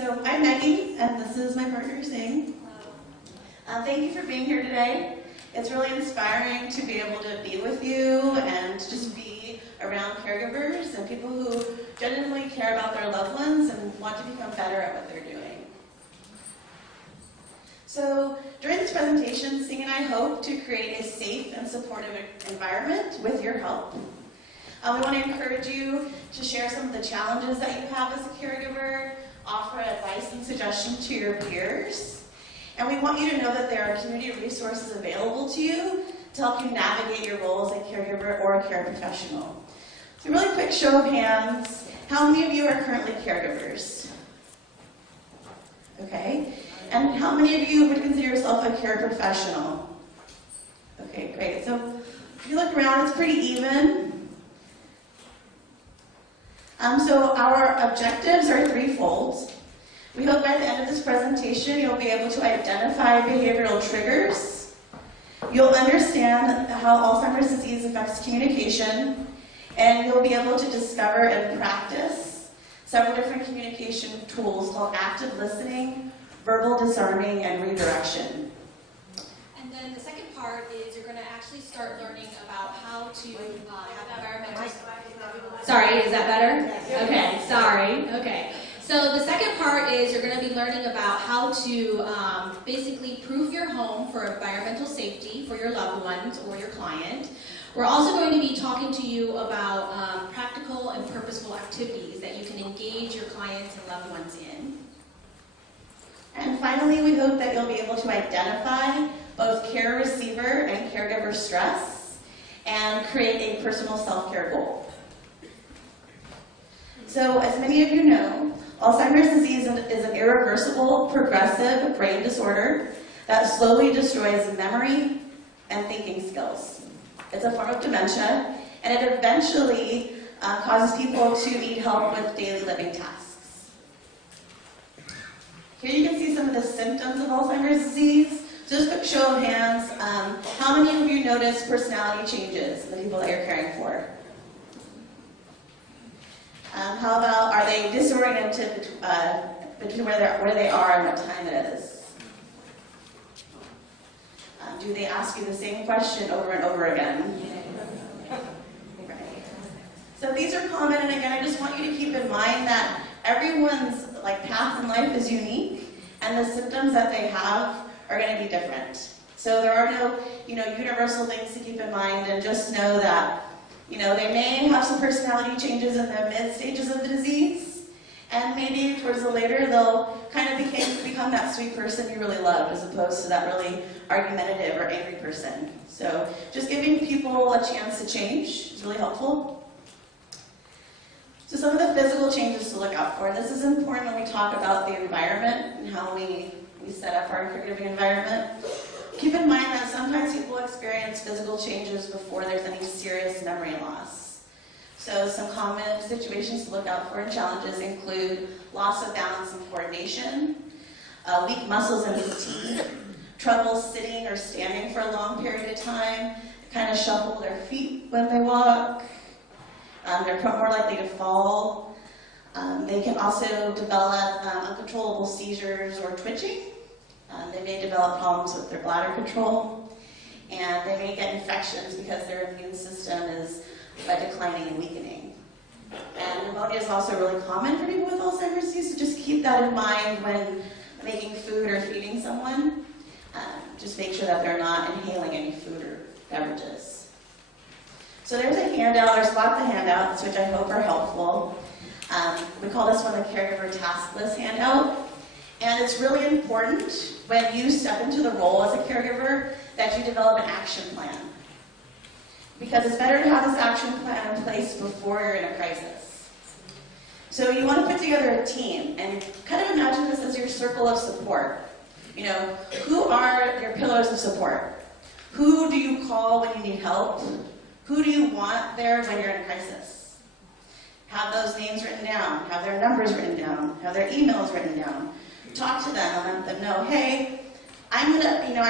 So I'm Maggie, and this is my partner, Singh. Thank you for being here today. It's really inspiring to be able to be with you and just be around caregivers and people who genuinely care about their loved ones and want to become better at what they're doing. So during this presentation, Singh and I hope to create a safe and supportive environment with your help. We want to encourage you to share some of the challenges that you have as a caregiver, offer advice and suggestions to your peers, and we want you to know that there are community resources available to you to help you navigate your role as a caregiver or a care professional. So really quick show of hands, how many of you are currently caregivers? Okay, and how many of you would consider yourself a care professional? Okay, great. So if you look around, it's pretty even. So our objectives are threefold. We hope by the end of this presentation you'll be able to identify behavioral triggers, you'll understand how Alzheimer's disease affects communication, and you'll be able to discover and practice several different communication tools called active listening, verbal disarming, and redirection. And then the second part is you're going to actually start learning about how to have environmental... Sorry, is that better? Okay, sorry. Okay. So the second part is you're going to be learning about how to basically proof your home for environmental safety for your loved ones or your client. We're also going to be talking to you about practical and purposeful activities that you can engage your clients and loved ones in. And finally, we hope that you'll be able to identify both care receiver and caregiver stress and create a personal self-care goal. So, as many of you know, Alzheimer's disease is an irreversible, progressive brain disorder that slowly destroys memory and thinking skills. It's a form of dementia, and it eventually causes people to need help with daily living tasks. Here you can see some of the symptoms of Alzheimer's disease. So just a quick show of hands, how many of you notice personality changes in the people that you're caring for? How about, are they disoriented between where they are and what time it is? Do they ask you the same question over and over again? Right. So these are common, and again, I just want you to keep in mind that everyone's path in life is unique, and the symptoms that they have are going to be different. So there are no universal things to keep in mind, and just know that they may have some personality changes in the mid stages of the disease, and maybe towards the later they'll kind of become that sweet person you really love, as opposed to that really argumentative or angry person. So just giving people a chance to change is really helpful. So some of the physical changes to look out for, and this is important when we talk about the environment and how we set up our caregiving environment. Keep in mind that sometimes people experience physical changes before there's any serious memory loss. So some common situations to look out for and challenges include loss of balance and coordination, weak muscles and fatigue, trouble sitting or standing for a long period of time, kind of shuffle their feet when they walk, they're more likely to fall. They can also develop uncontrollable seizures or twitching. They may develop problems with their bladder control, and they may get infections because their immune system is declining and weakening. And pneumonia is also really common for people with Alzheimer's disease, so just keep that in mind when making food or feeding someone. Just make sure that they're not inhaling any food or beverages. So there's a handout, there's lots of handouts, which I hope are helpful. We call this one the Caregiver Task List handout. And it's really important when you step into the role as a caregiver that you develop an action plan. Because it's better to have this action plan in place before you're in a crisis. So you want to put together a team and kind of imagine this as your circle of support. Who are your pillars of support? Who do you call when you need help? Who do you want there when you're in a crisis? Have those names written down, have their numbers written down, have their emails written down. Talk to them and let them know, hey, I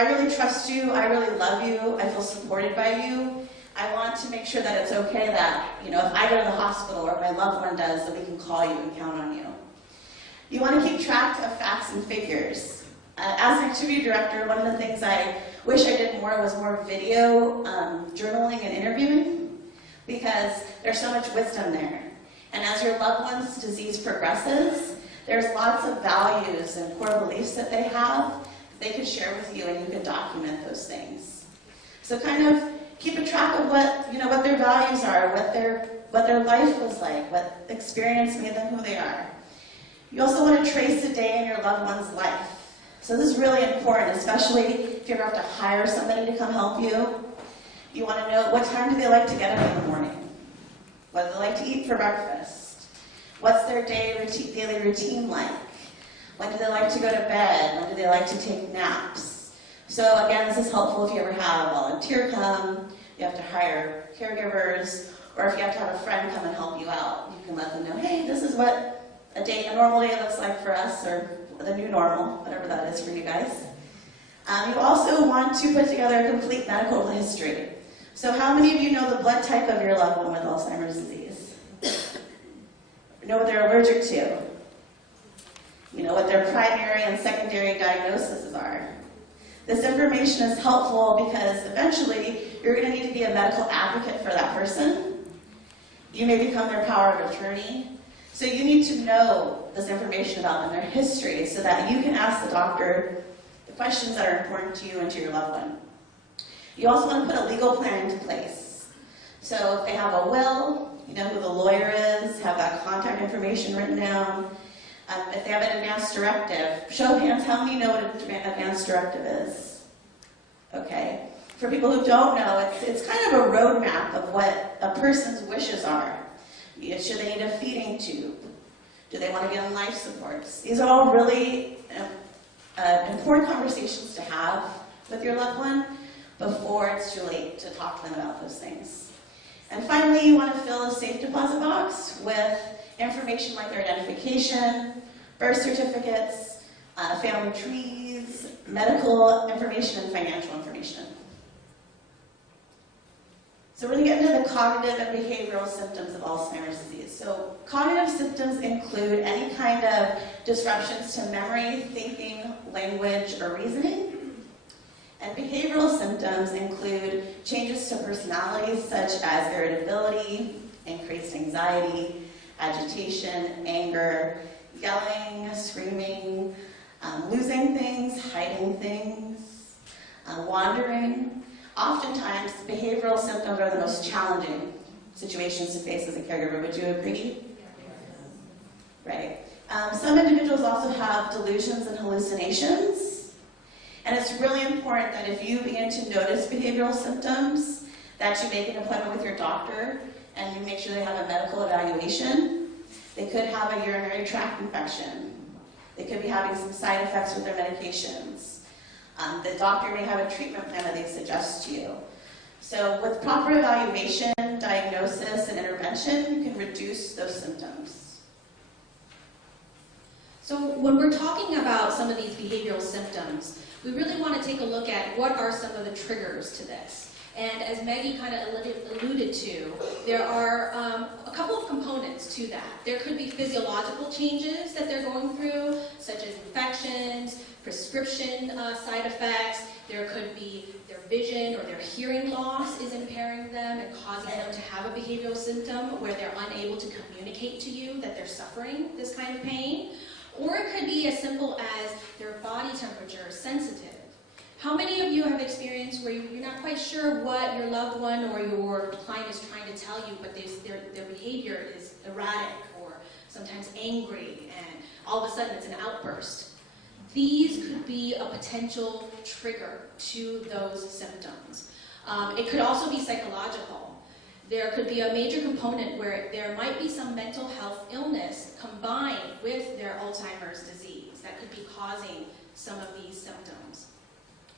really trust you, I really love you, I feel supported by you. I want to make sure that it's okay that, if I go to the hospital or my loved one does, that we can call you and count on you. You want to keep track of facts and figures. As an activity director, one of the things I wish I did more was more video journaling and interviewing, because there's so much wisdom there. And as your loved one's disease progresses, there's lots of values and core beliefs that they have they could share with you, and you can document those things. So kind of keep a track of what their values are, what their life was like, what experience made them who they are. You also want to trace a day in your loved one's life. So this is really important, especially if you ever have to hire somebody to come help you. You want to know, what time do they like to get up in the morning? What do they like to eat for breakfast? What's their daily routine like? When do they like to go to bed? When do they like to take naps? So again, this is helpful if you ever have a volunteer come, you have to hire caregivers, or if you have to have a friend come and help you out. You can let them know, hey, this is what a normal day looks like for us, or the new normal, whatever that is for you guys. You also want to put together a complete medical history. So how many of you know the blood type of your loved one with Alzheimer's disease? Know what they're allergic to? You know what their primary and secondary diagnoses are. This information is helpful because eventually you're going to need to be a medical advocate for that person. You may become their power of attorney. So you need to know this information about them, their history, so that you can ask the doctor the questions that are important to you and to your loved one. You also want to put a legal plan into place. So if they have a will, you know who the lawyer is, have that contact information written down. If they have an advance directive, show of hands, how many know what an advance directive is? Okay. For people who don't know, it's kind of a roadmap of what a person's wishes are. Should they need a feeding tube? Do they want to get on life supports? These are all really important conversations to have with your loved one before it's too late to talk to them about those things. And finally, you want to fill a safe deposit box with information like their identification, birth certificates, family trees, medical information, and financial information. So we're going to get into the cognitive and behavioral symptoms of Alzheimer's disease. So cognitive symptoms include any kind of disruptions to memory, thinking, language, or reasoning. And behavioral symptoms include changes to personalities such as irritability, increased anxiety, agitation, anger, yelling, screaming, losing things, hiding things, wandering. Oftentimes, behavioral symptoms are the most challenging situations to face as a caregiver. Would you agree? Right. Some individuals also have delusions and hallucinations. And it's really important that if you begin to notice behavioral symptoms, that you make an appointment with your doctor and you make sure they have a medical evaluation. They could have a urinary tract infection. They could be having some side effects with their medications. The doctor may have a treatment plan that they suggest to you. So with proper evaluation, diagnosis, and intervention, you can reduce those symptoms. So when we're talking about some of these behavioral symptoms, we really want to take a look at what are some of the triggers to this. And as Maggie kind of alluded to, there are a couple of components to that. There could be physiological changes that they're going through, such as infections, prescription side effects. There could be their vision or their hearing loss is impairing them and causing them to have a behavioral symptom where they're unable to communicate to you that they're suffering this kind of pain. Or it could be as simple as their body temperature is sensitive. How many of you have experienced where you're not quite sure what your loved one or your client is trying to tell you, but their behavior is erratic or sometimes angry, and all of a sudden it's an outburst? These could be a potential trigger to those symptoms. It could also be psychological. There could be a major component where there might be some mental health illness combined with their Alzheimer's disease that could be causing some of these symptoms.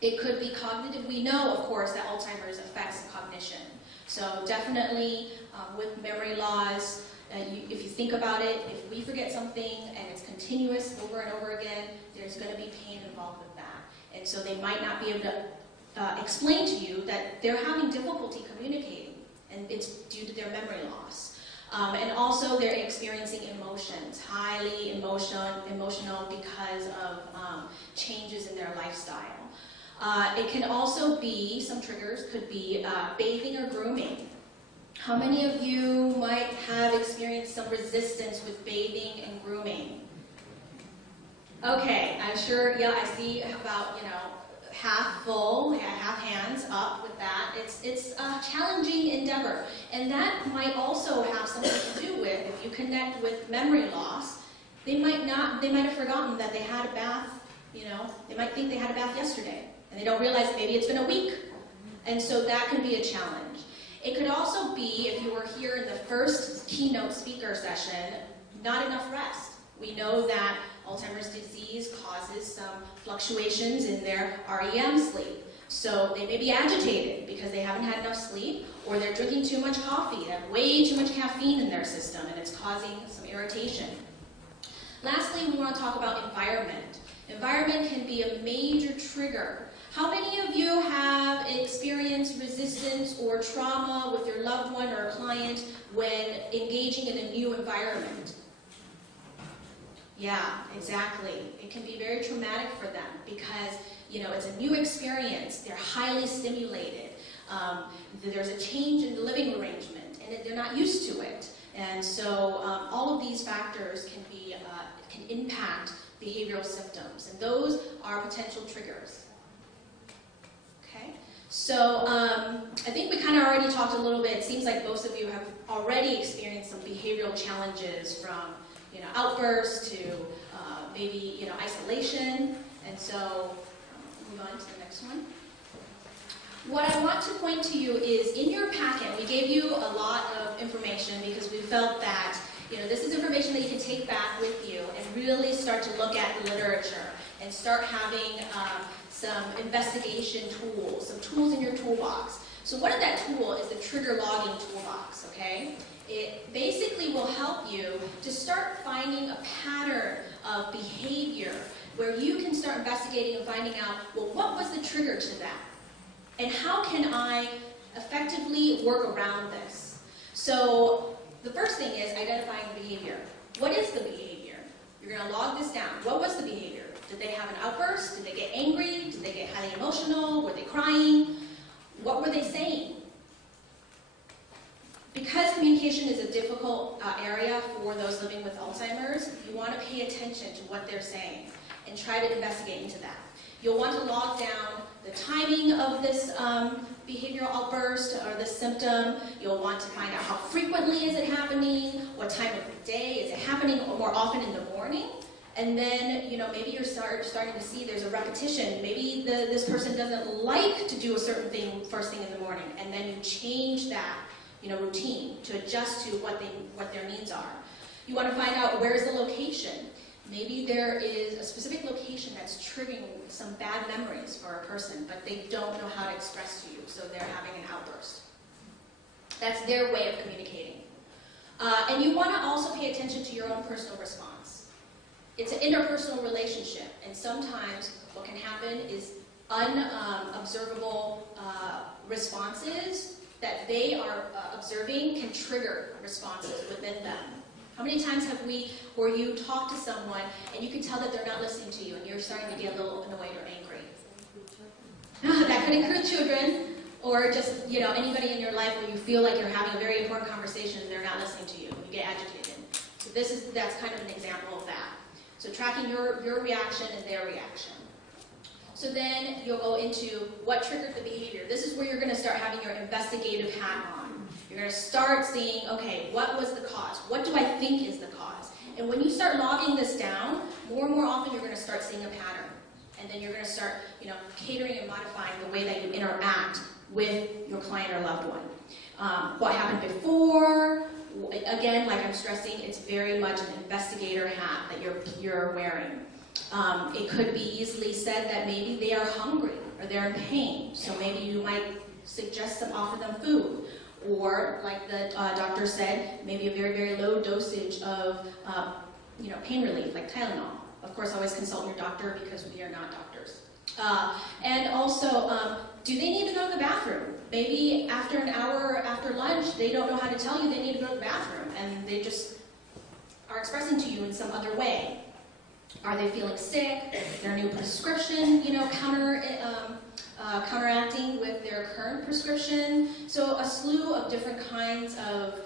It could be cognitive. We know, of course, that Alzheimer's affects cognition. So definitely with memory loss, if you think about it, if we forget something and it's continuous over and over again, there's going to be pain involved with that. And so they might not be able to explain to you that they're having difficulty communicating, and it's due to their memory loss. And also they're experiencing emotions, highly emotional because of changes in their lifestyle. It can also be, some triggers could be bathing or grooming. How many of you might have experienced some resistance with bathing and grooming? Okay, I'm sure, yeah, I see about, half full, half hands up with that. It's a challenging endeavor. And that might also have something to do with, if you connect with memory loss, they might have forgotten that they had a bath, they might think they had a bath yesterday. And they don't realize maybe it's been a week. And so that can be a challenge. It could also be, if you were here in the first keynote speaker session, not enough rest. We know that Alzheimer's disease causes some fluctuations in their REM sleep. So they may be agitated because they haven't had enough sleep, or they're drinking too much coffee. They have way too much caffeine in their system, and it's causing some irritation. Lastly, we want to talk about environment. Environment can be a major trigger. How many of you have experienced resistance or trauma with your loved one or client when engaging in a new environment? Yeah, exactly. It can be very traumatic for them because, it's a new experience. They're highly stimulated. There's a change in the living arrangement, and they're not used to it. And so all of these factors can impact behavioral symptoms, and those are potential triggers. Okay, so I think we kind of already talked a little bit. It seems like most of you have already experienced some behavioral challenges from outbursts to maybe isolation, and so move on to the next one. What I want to point to you is in your packet, we gave you a lot of information because we felt that this is information that you can take back with you and really start to look at the literature and start having some investigation tools, some tools in your toolbox. So one of that tool is the trigger logging toolbox, okay? It basically will help you to start finding a pattern of behavior where you can start investigating and finding out, well, what was the trigger to that? And how can I effectively work around this? So the first thing is identifying the behavior. What is the behavior? You're going to log this down. What was the behavior? Did they have an outburst? Did they get angry? Did they get highly emotional? Were they crying? What were they saying? Because communication is a difficult area for those living with Alzheimer's, you want to pay attention to what they're saying and try to investigate into that. You'll want to log down the timing of this behavioral outburst or this symptom. You'll want to find out how frequently is it happening, what time of the day, is it happening more often in the morning? And then, maybe you're starting to see there's a repetition. Maybe this person doesn't like to do a certain thing first thing in the morning, and then you change that routine to adjust to what their needs are. You want to find out where's the location. Maybe there is a specific location that's triggering some bad memories for a person, but they don't know how to express to you, so they're having an outburst. That's their way of communicating. And you want to also pay attention to your own personal response. It's an interpersonal relationship, and sometimes what can happen is unobservable responses that they are observing can trigger responses within them. How many times where you talk to someone and you can tell that they're not listening to you and you're starting to get a little annoyed or angry? That could include children or just anybody in your life where you feel like you're having a very important conversation and they're not listening to you and you get agitated. So that's kind of an example of that. So tracking your reaction and their reaction. So then you'll go into what triggered the behavior. This is where you're going to start having your investigative hat on. You're going to start seeing, okay, what was the cause? What do I think is the cause? And when you start logging this down, more and more often you're going to start seeing a pattern. And then you're going to start, catering and modifying the way that you interact with your client or loved one. What happened before? Again, like I'm stressing, it's very much an investigator hat that you're wearing. It could be easily said that maybe they are hungry or they're in pain, so maybe you might suggest offer them food, or like the doctor said, maybe a very, very low dosage of pain relief, like Tylenol. Of course, always consult your doctor because we are not doctors. And also, do they need to go to the bathroom? Maybe after an hour after lunch, they don't know how to tell you they need to go to the bathroom, and they just are expressing to you in some other way. Are they feeling sick? Their new prescription, counteracting with their current prescription. So a slew of different kinds of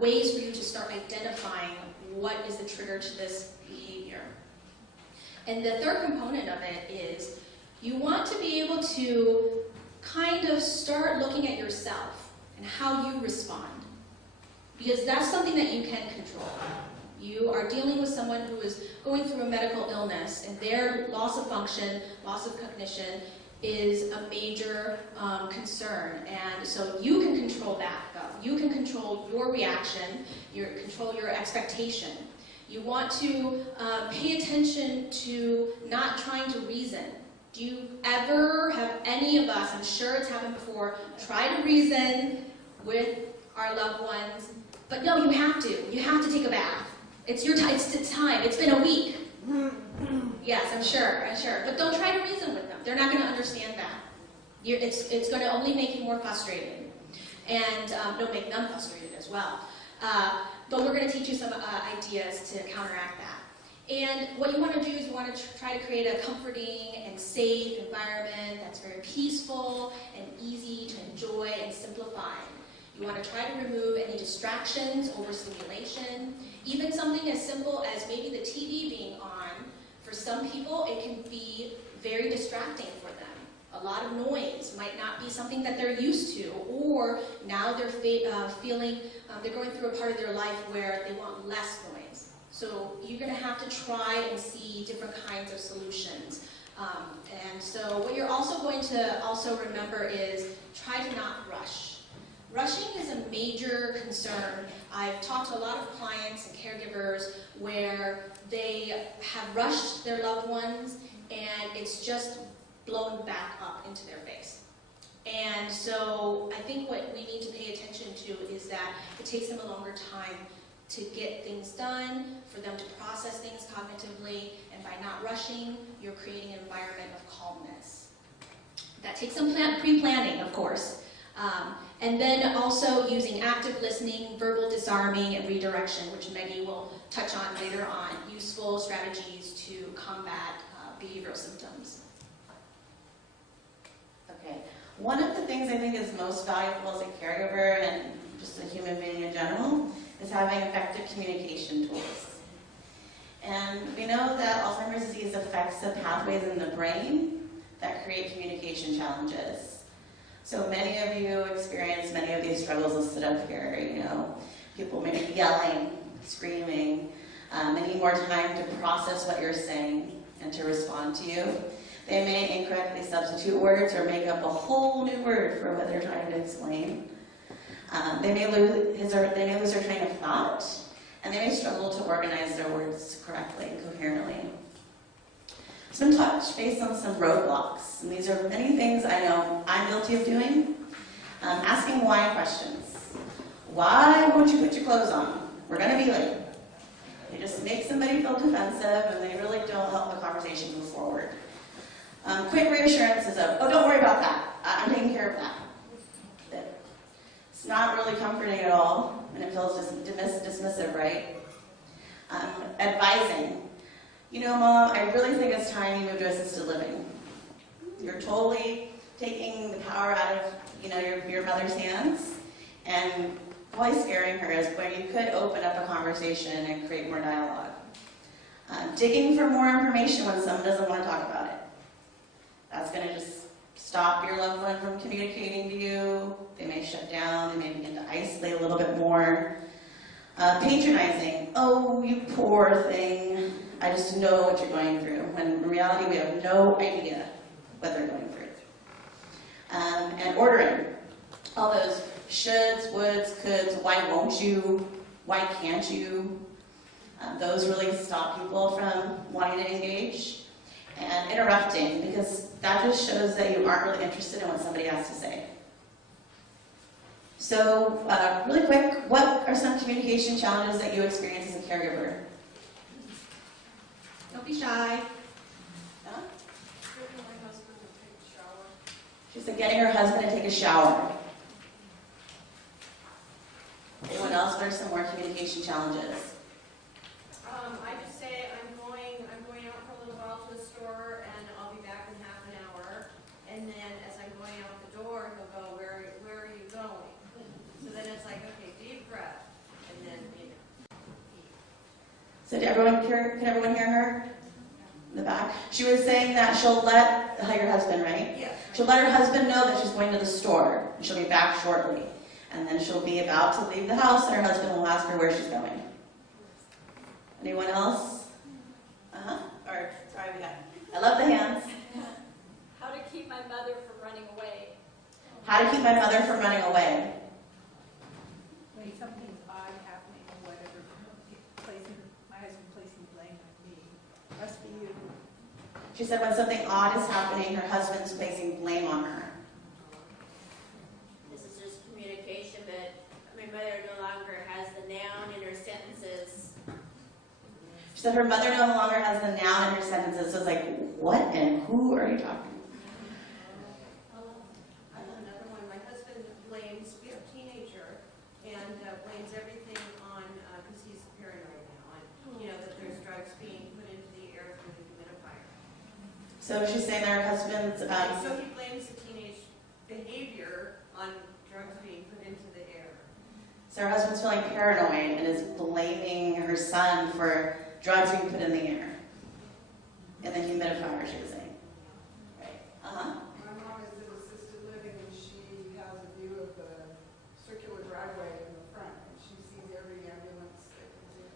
ways for you to start identifying what is the trigger to this behavior. And the third component of it is you want to be able to kind of start looking at yourself and how you respond. Because that's something that you can control. You are dealing with someone who is going through a medical illness, and their loss of function, loss of cognition, is a major concern. And so you can control that, though. You can control your reaction, control your expectation. You want to pay attention to not trying to reason. Do you ever have any of us, I'm sure it's happened before, try to reason with our loved ones, but no, you have to take a bath. It's your time, it's time, it's been a week. Yes, I'm sure, but don't try to reason with them. They're not going to understand that. It's going to only make you more frustrated, and don't make them frustrated as well. But we're going to teach you some ideas to counteract that. And what you want to do is you want to try to create a comforting and safe environment that's very peaceful and easy to enjoy and simplify. You want to try to remove any distractions, overstimulation, even something as simple as maybe the TV being on. For some people, it can be very distracting for them. A lot of noise might not be something that they're used to, or now they're feeling, they're going through a part of their life where they want less noise. So you're going to have to try and see different kinds of solutions. And so what you're also going to remember is try to not rush. Rushing is a major concern. I've talked to a lot of clients and caregivers where they have rushed their loved ones and it's just blown back up into their face. And so I think what we need to pay attention to is that it takes them a longer time to get things done, for them to process things cognitively, and by not rushing, you're creating an environment of calmness. That takes some pre-planning, of course. And then also using active listening, verbal disarming, and redirection, which Maggie will touch on later on, useful strategies to combat behavioral symptoms. Okay. One of the things I think is most valuable as a caregiver and just a human being in general is having effective communication tools. And we know that Alzheimer's disease affects the pathways in the brain that create communication challenges. So many of you experience many of these struggles listed up here, people maybe yelling, screaming, they need more time to process what you're saying and to respond to you. They may incorrectly substitute words or make up a whole new word for what they're trying to explain. They may lose their train of thought, and they may struggle to organize their words correctly and coherently. So I'm going to touch base on some roadblocks, and these are many things I know I'm guilty of doing. Asking why questions. Why won't you put your clothes on? We're going to be late. They just make somebody feel defensive, and they really don't help the conversation move forward. Quick reassurances of, oh, don't worry about that. I'm taking care of that. It's not really comforting at all, and it feels just dismissive, right? Advising. Mom, I really think it's time you move to assisted living. You're totally taking the power out of, your mother's hands, and probably scaring her is where you could open up a conversation and create more dialogue. Digging for more information when someone doesn't want to talk about it. That's going to just stop your loved one from communicating to you. They may shut down. They may begin to isolate a little bit more. Patronizing. Oh, you poor thing. I just know what you're going through. When in reality, we have no idea what they're going through. And ordering. All those shoulds, woulds, coulds, why won't you? Why can't you? Those really stop people from wanting to engage. And interrupting, because that just shows that you aren't really interested in what somebody has to say. So, really quick, what are some communication challenges that you experience as a caregiver? Don't be shy. Huh? She said getting her husband to take a shower. Anyone else? What are some more communication challenges? I just say I'm going out for a little while to the store, and I'll be back in half an hour. And then as I'm going out the door, he'll go, where are you going? So then it's like, okay, deep breath, and then So can everyone hear her? In the back. She was saying that she'll let your husband, right? Yeah. She'll let her husband know that she's going to the store, and she'll be back shortly. And then she'll be about to leave the house, and her husband will ask her where she's going. Anyone else? Or, sorry, I love the hands. How to keep my mother from running away. How to keep my mother from running away. When something's odd happening or whatever, my husband placing blame on me. Must be you. She said when something odd is happening, her husband's placing blame on her. This is just communication, but my mother no longer has the noun in her sentences. She said her mother no longer has the noun in her sentences, so it's like, what and who are you talking to? I have another one. My husband blames, we have a teenager, and blames everything on, because he's paranoid now, and that there's drugs being put into the air through the humidifier. So she's saying that her husband's, So he blames the teenage behavior on drugs being put into the air. so her husband's feeling paranoid and is blaming her son for drugs being put in the air. In the humidifier, she was saying. Right. My mom is in assisted living and she has a view of the circular driveway in the front and she sees every ambulance that comes in.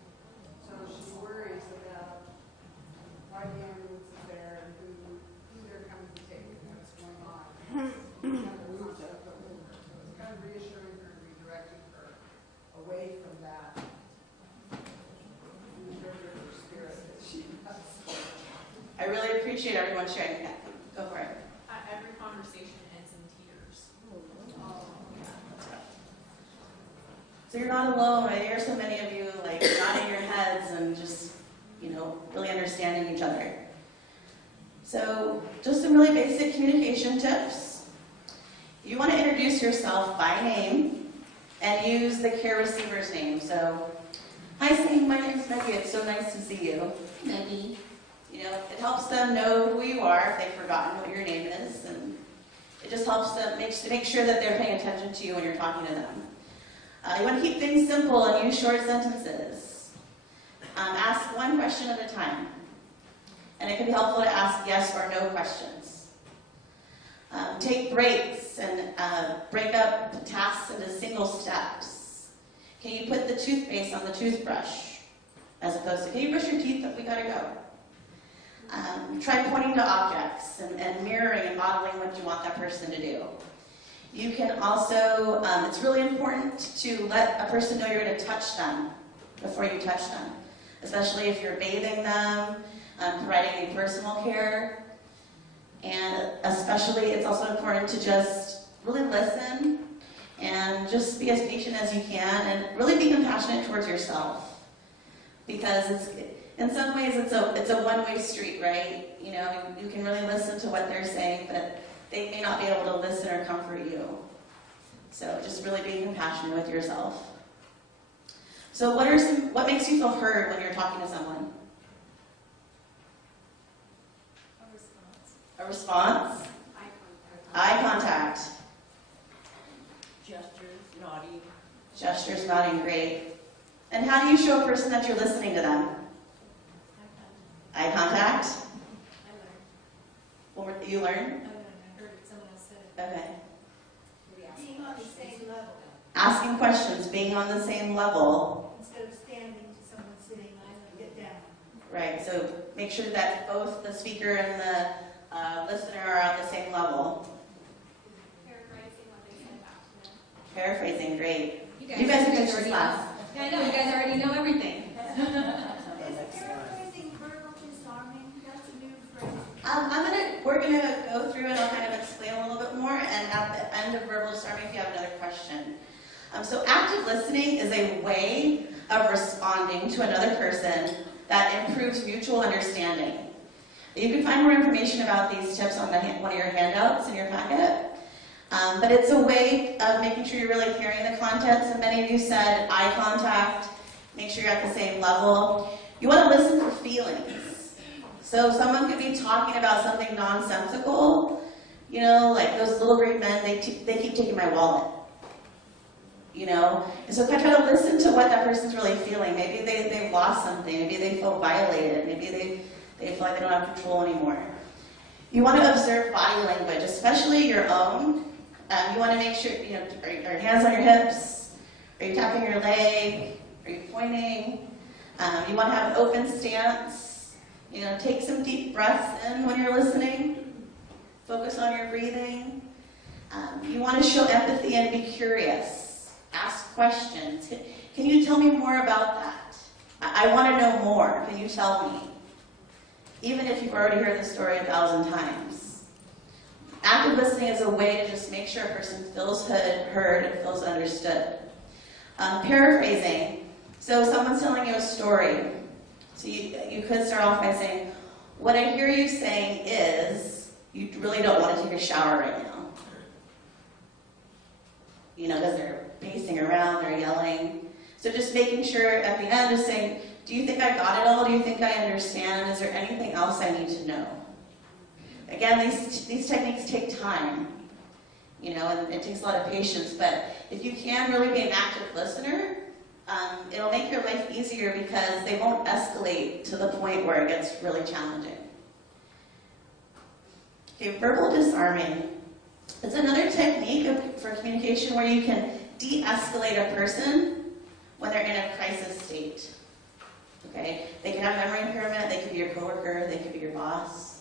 So she worries about why the ambulance is there and who they're coming to take and what's going on. So it's kind of reassuring her and redirecting her away from that. Spirit that she has. I really appreciate everyone sharing that. Go for it. Every conversation ends in tears. So you're not alone. I hear so many of you like nodding your heads and just, really understanding each other. So just some really basic communication tips. You want to introduce yourself by name and use the care receiver's name. So, hi, Sam, my name's Maggie. It's so nice to see you. Maggie. It helps them know who you are if they've forgotten what your name is, and it just helps them make sure that they're paying attention to you when you're talking to them. You want to keep things simple and use short sentences. Ask one question at a time, and it can be helpful to ask yes or no questions. Take breaks and break up tasks into single steps. Can you put the toothpaste on the toothbrush as opposed to, can you brush your teeth? We gotta go. Try pointing to objects and mirroring and modeling what you want that person to do. You can also, it's really important to let a person know you're going to touch them before you touch them, especially if you're bathing them, providing any personal care. And especially, it's also important to just really listen and just be as patient as you can and really be compassionate towards yourself. Because in some ways, it's a one-way street, right? You can really listen to what they're saying, but they may not be able to listen or comfort you. So just really being compassionate with yourself. So what makes you feel heard when you're talking to someone? A response? Eye contact. Gestures, nodding, great. And how do you show a person that you're listening to them? Eye contact? You learn? I heard it, someone else said it. Okay. Being on the same level. Asking questions, being on the same level. Instead of standing to someone sitting, get down. Right, so make sure that both the speaker and the listener are on the same level. Paraphrasing what they said back to them. Paraphrasing, great. You You guys already finished this know. class. Yeah, I know, you guys already know everything. Is paraphrasing verbal disarming? That's a new phrase. We're gonna go through and I'll kind of explain a little bit more, and at the end of verbal disarming, if you have another question. So active listening is a way of responding to another person that improves mutual understanding. You can find more information about these tips on one of your handouts in your packet. But it's a way of making sure you're really hearing the contents. And many of you said eye contact, make sure you're at the same level. You want to listen for feelings. So someone could be talking about something nonsensical, you know, like those little green men, they keep taking my wallet. You know, and so I try to listen to what that person's really feeling. Maybe they've lost something. Maybe they feel violated. Maybe they feel like they don't have control anymore. You want to observe body language, especially your own. You want to make sure, you know, are your hands on your hips? Are you tapping your leg? Are you pointing? You want to have an open stance. You know, take some deep breaths in when you're listening. Focus on your breathing. You want to show empathy and be curious. Ask questions. Can you tell me more about that? I want to know more. Can you tell me? Even if you've already heard the story 1,000 times. Active listening is a way to just make sure a person feels heard and feels understood. Paraphrasing. So someone's telling you a story. So you could start off by saying, what I hear you saying is, you really don't want to take a shower right now. You know, because they're pacing around, they're yelling. So just making sure at the end, just saying, do you think I got it all? Do you think I understand? Is there anything else I need to know? Again, these techniques take time, you know, and it takes a lot of patience, but if you can really be an active listener, it'll make your life easier because they won't escalate to the point where it gets really challenging. Okay, verbal disarming. It's another technique for communication where you can de-escalate a person when they're in a crisis state. Okay? They can have memory impairment, they could be your coworker, they could be your boss.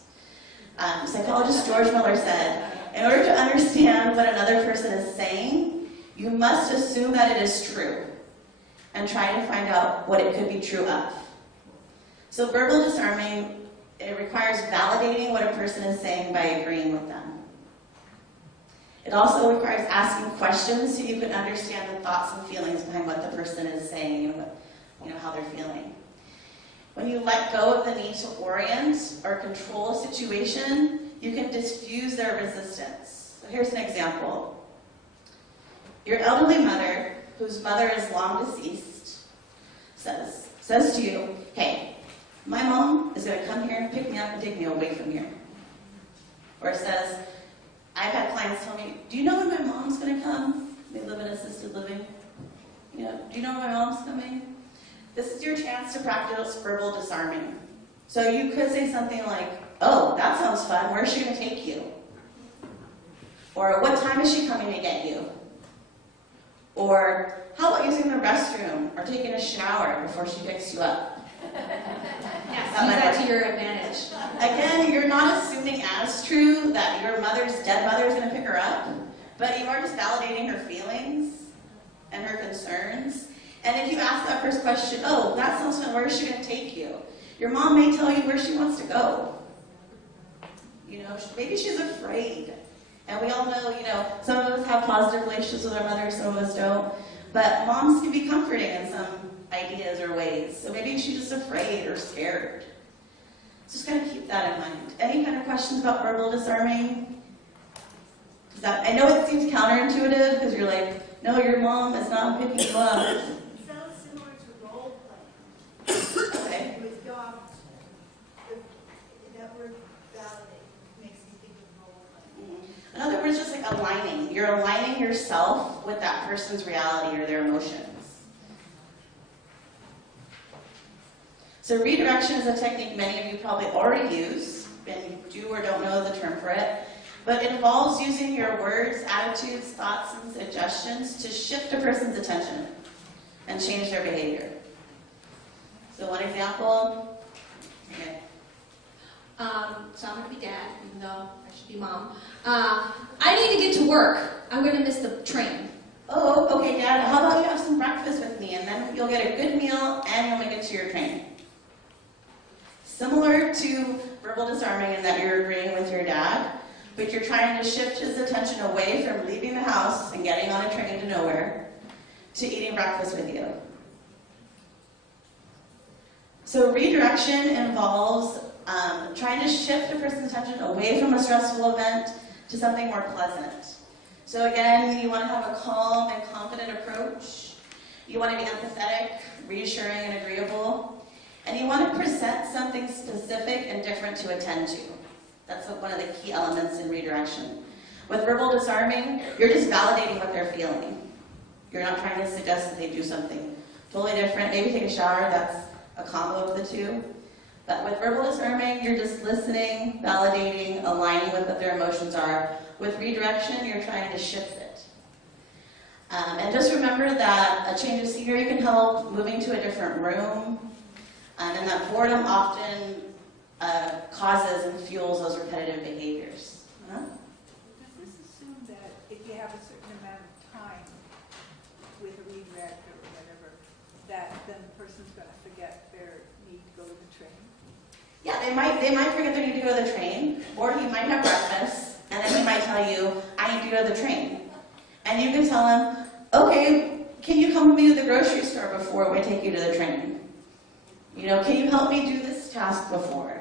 Psychologist George Miller said, in order to understand what another person is saying, you must assume that it is true and try to find out what it could be true of. So verbal disarming, it requires validating what a person is saying by agreeing with them. It also requires asking questions so you can understand the thoughts and feelings behind what the person is saying and what, you know, how they're feeling. When you let go of the need to orient or control a situation, you can diffuse their resistance. So here's an example. Your elderly mother, whose mother is long deceased, says to you, hey, my mom is going to come here and pick me up and take me away from here. Or says, I've had clients tell me, do you know when my mom's going to come? They live in assisted living. You know, do you know when my mom's coming? This is your chance to practice verbal disarming. So you could say something like, oh, that sounds fun. Where's she going to take you? Or what time is she coming to get you? Or how about using the restroom or taking a shower before she picks you up? Yes, use that to your advantage. Again, you're not assuming as true that your dead mother is going to pick her up, but you are just validating her feelings and her concerns. And if you ask that first question, oh, that sounds fun, where is she going to take you? Your mom may tell you where she wants to go. You know, maybe she's afraid. And we all know, you know, some of us have positive relationships with our mothers, some of us don't. But moms can be comforting in some ideas or ways. So maybe she's just afraid or scared. So just kind of keep that in mind. Any kind of questions about verbal disarming? I know it seems counterintuitive because you're like, no, your mom is not picking you up. It sounds similar to role playing. Okay. With dogs, that word validate makes me think of role playing. In other words, just like aligning. You're aligning yourself with that person's reality or their emotions. So redirection is a technique many of you probably already use, and do or don't know the term for it, but it involves using your words, attitudes, thoughts, and suggestions to shift a person's attention and change their behavior. So one example, okay. So I'm going to be dad, even though I should be mom. I need to get to work. I'm going to miss the train. Oh, okay, Dad, how about you have some breakfast with me, and then you'll get a good meal, and you'll make it to your train. Similar to verbal disarming in that you're agreeing with your dad, but you're trying to shift his attention away from leaving the house and getting on a train to nowhere to eating breakfast with you. So redirection involves Trying to shift a person's attention away from a stressful event to something more pleasant. So again, you want to have a calm and confident approach. You want to be empathetic, reassuring, and agreeable. And you want to present something specific and different to attend to. That's one of the key elements in redirection. With verbal disarming, you're just validating what they're feeling. You're not trying to suggest that they do something totally different. Maybe take a shower, that's a combo of the two. But with verbal disarming, you're just listening, validating, aligning with what their emotions are. With redirection, you're trying to shift it. And just remember that a change of scenery can help, moving to a different room, and that boredom often causes and fuels those repetitive behaviors. Does this assume that if you have a certain amount of time with a redirect or whatever, that then the person's going to forget their need to go to the train? Yeah, they might forget they need to go to the train, or he might have breakfast, and then he might tell you, I need to go to the train. And you can tell him, okay, can you come with me to the grocery store before we take you to the train? You know, can you help me do this task before?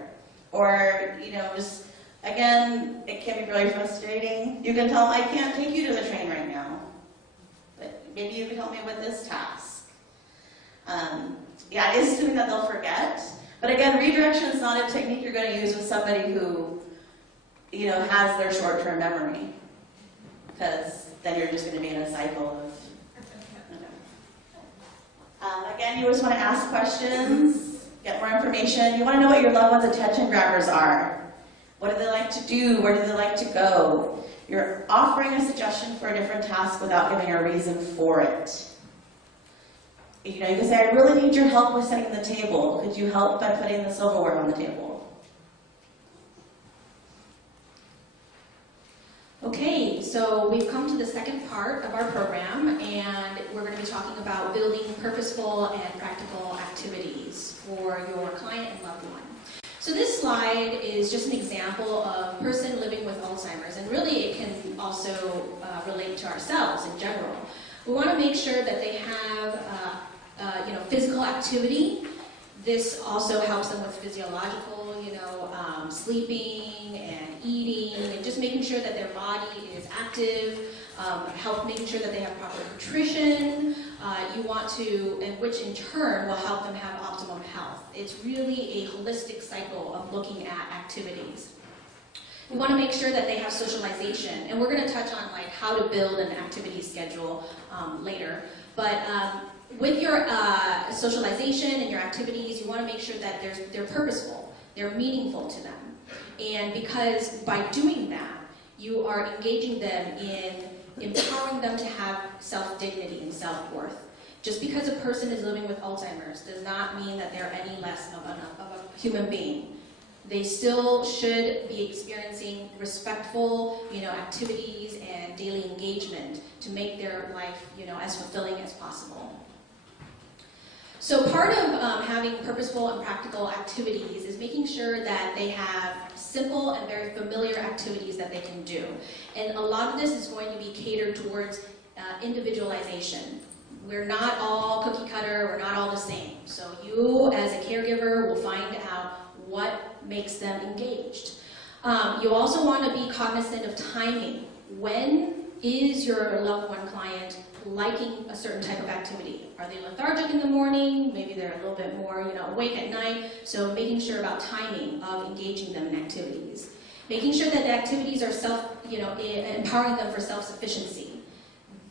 Or, you know, just, again, it can be really frustrating. You can tell him, I can't take you to the train right now, but maybe you can help me with this task. Yeah, it is assuming that they'll forget. But again, redirection is not a technique you're going to use with somebody who, you know, has their short-term memory. Because then you're just going to be in a cycle of... Again, you always want to ask questions, get more information. You want to know what your loved one's attention grabbers are. What do they like to do? Where do they like to go? You're offering a suggestion for a different task without giving a reason for it. You know, you can say, I really need your help with setting the table. Could you help by putting the silverware on the table? Okay, so we've come to the second part of our program, and we're going to be talking about building purposeful and practical activities for your client and loved one. So this slide is just an example of a person living with Alzheimer's, and really it can also relate to ourselves in general. We want to make sure that they have physical activity. This also helps them with physiological, sleeping and eating, and just making sure that their body is active, making sure that they have proper nutrition. And which in turn will help them have optimum health. It's really a holistic cycle of looking at activities. We want to make sure that they have socialization, and we're going to touch on like how to build an activity schedule later. But with your socialization and your activities, you want to make sure that they're purposeful, they're meaningful to them. And because by doing that, you are engaging them in empowering them to have self-dignity and self-worth. Just because a person is living with Alzheimer's does not mean that they're any less of a human being. They still should be experiencing respectful, activities and daily engagement to make their life, as fulfilling as possible. So part of having purposeful and practical activities is making sure that they have simple and very familiar activities that they can do. And a lot of this is going to be catered towards individualization. We're not all cookie cutter, we're not all the same. So you as a caregiver will find out what makes them engaged. You also want to be cognizant of timing. When is your loved one client liking a certain type of activity? Are they lethargic in the morning? Maybe they're a little bit more, awake at night. So making sure about timing of engaging them in activities. Making sure that the activities are empowering them for self-sufficiency.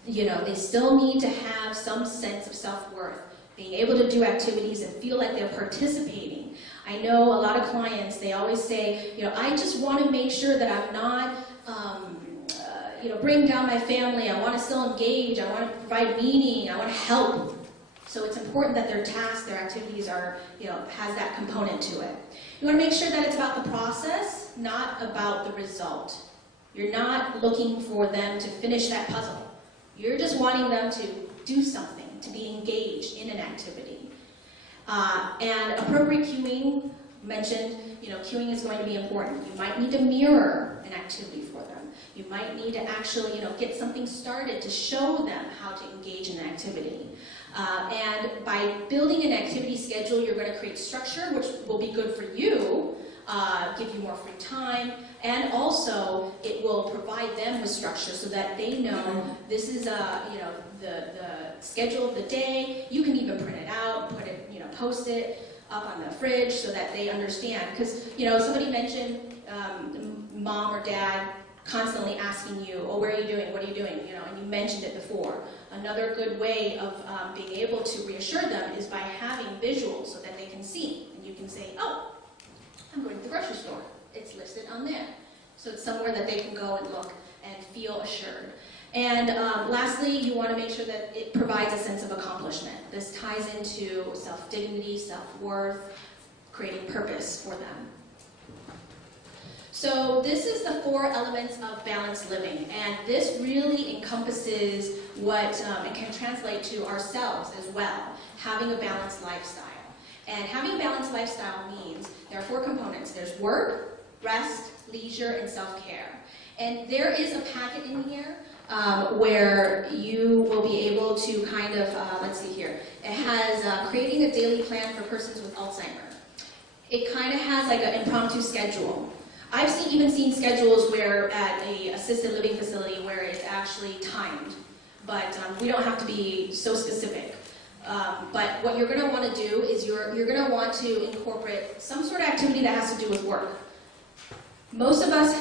They still need to have some sense of self-worth. Being able to do activities and feel like they're participating. I know a lot of clients, they always say, I just want to make sure that I'm not bring down my family. I want to still engage. I want to provide meaning. I want to help. So it's important that their tasks, their activities are, has that component to it. You want to make sure that it's about the process, not about the result. You're not looking for them to finish that puzzle. You're just wanting them to do something, to be engaged in an activity. And appropriate cueing, mentioned, cueing is going to be important. You might need to mirror an activity for them. You might need to actually, get something started to show them how to engage in an activity. And by building an activity schedule, you're going to create structure, which will be good for you, give you more free time, and also it will provide them with structure so that they know this is the schedule of the day. You can even print it out, put it, post it up on the fridge so that they understand. Because somebody mentioned mom or dad constantly asking you, oh, where are you doing? What are you doing? And you mentioned it before. Another good way of being able to reassure them is by having visuals so that they can see. And you can say, oh, I'm going to the grocery store. It's listed on there. So it's somewhere that they can go and look and feel assured. And lastly, you want to make sure that it provides a sense of accomplishment. This ties into self-dignity, self-worth, creating purpose for them. So this is the 4 elements of balanced living, and this really encompasses what it can translate to ourselves as well, having a balanced lifestyle. And having a balanced lifestyle means there are 4 components. There's work, rest, leisure, and self-care. And there is a packet in here where you will be able to kind of, let's see here, it has creating a daily plan for persons with Alzheimer's. It kind of has like an impromptu schedule. I've even seen schedules where at a assisted living facility where it's actually timed, but we don't have to be so specific. But what you're going to want to do is you're going to want to incorporate some sort of activity that has to do with work. Most of us,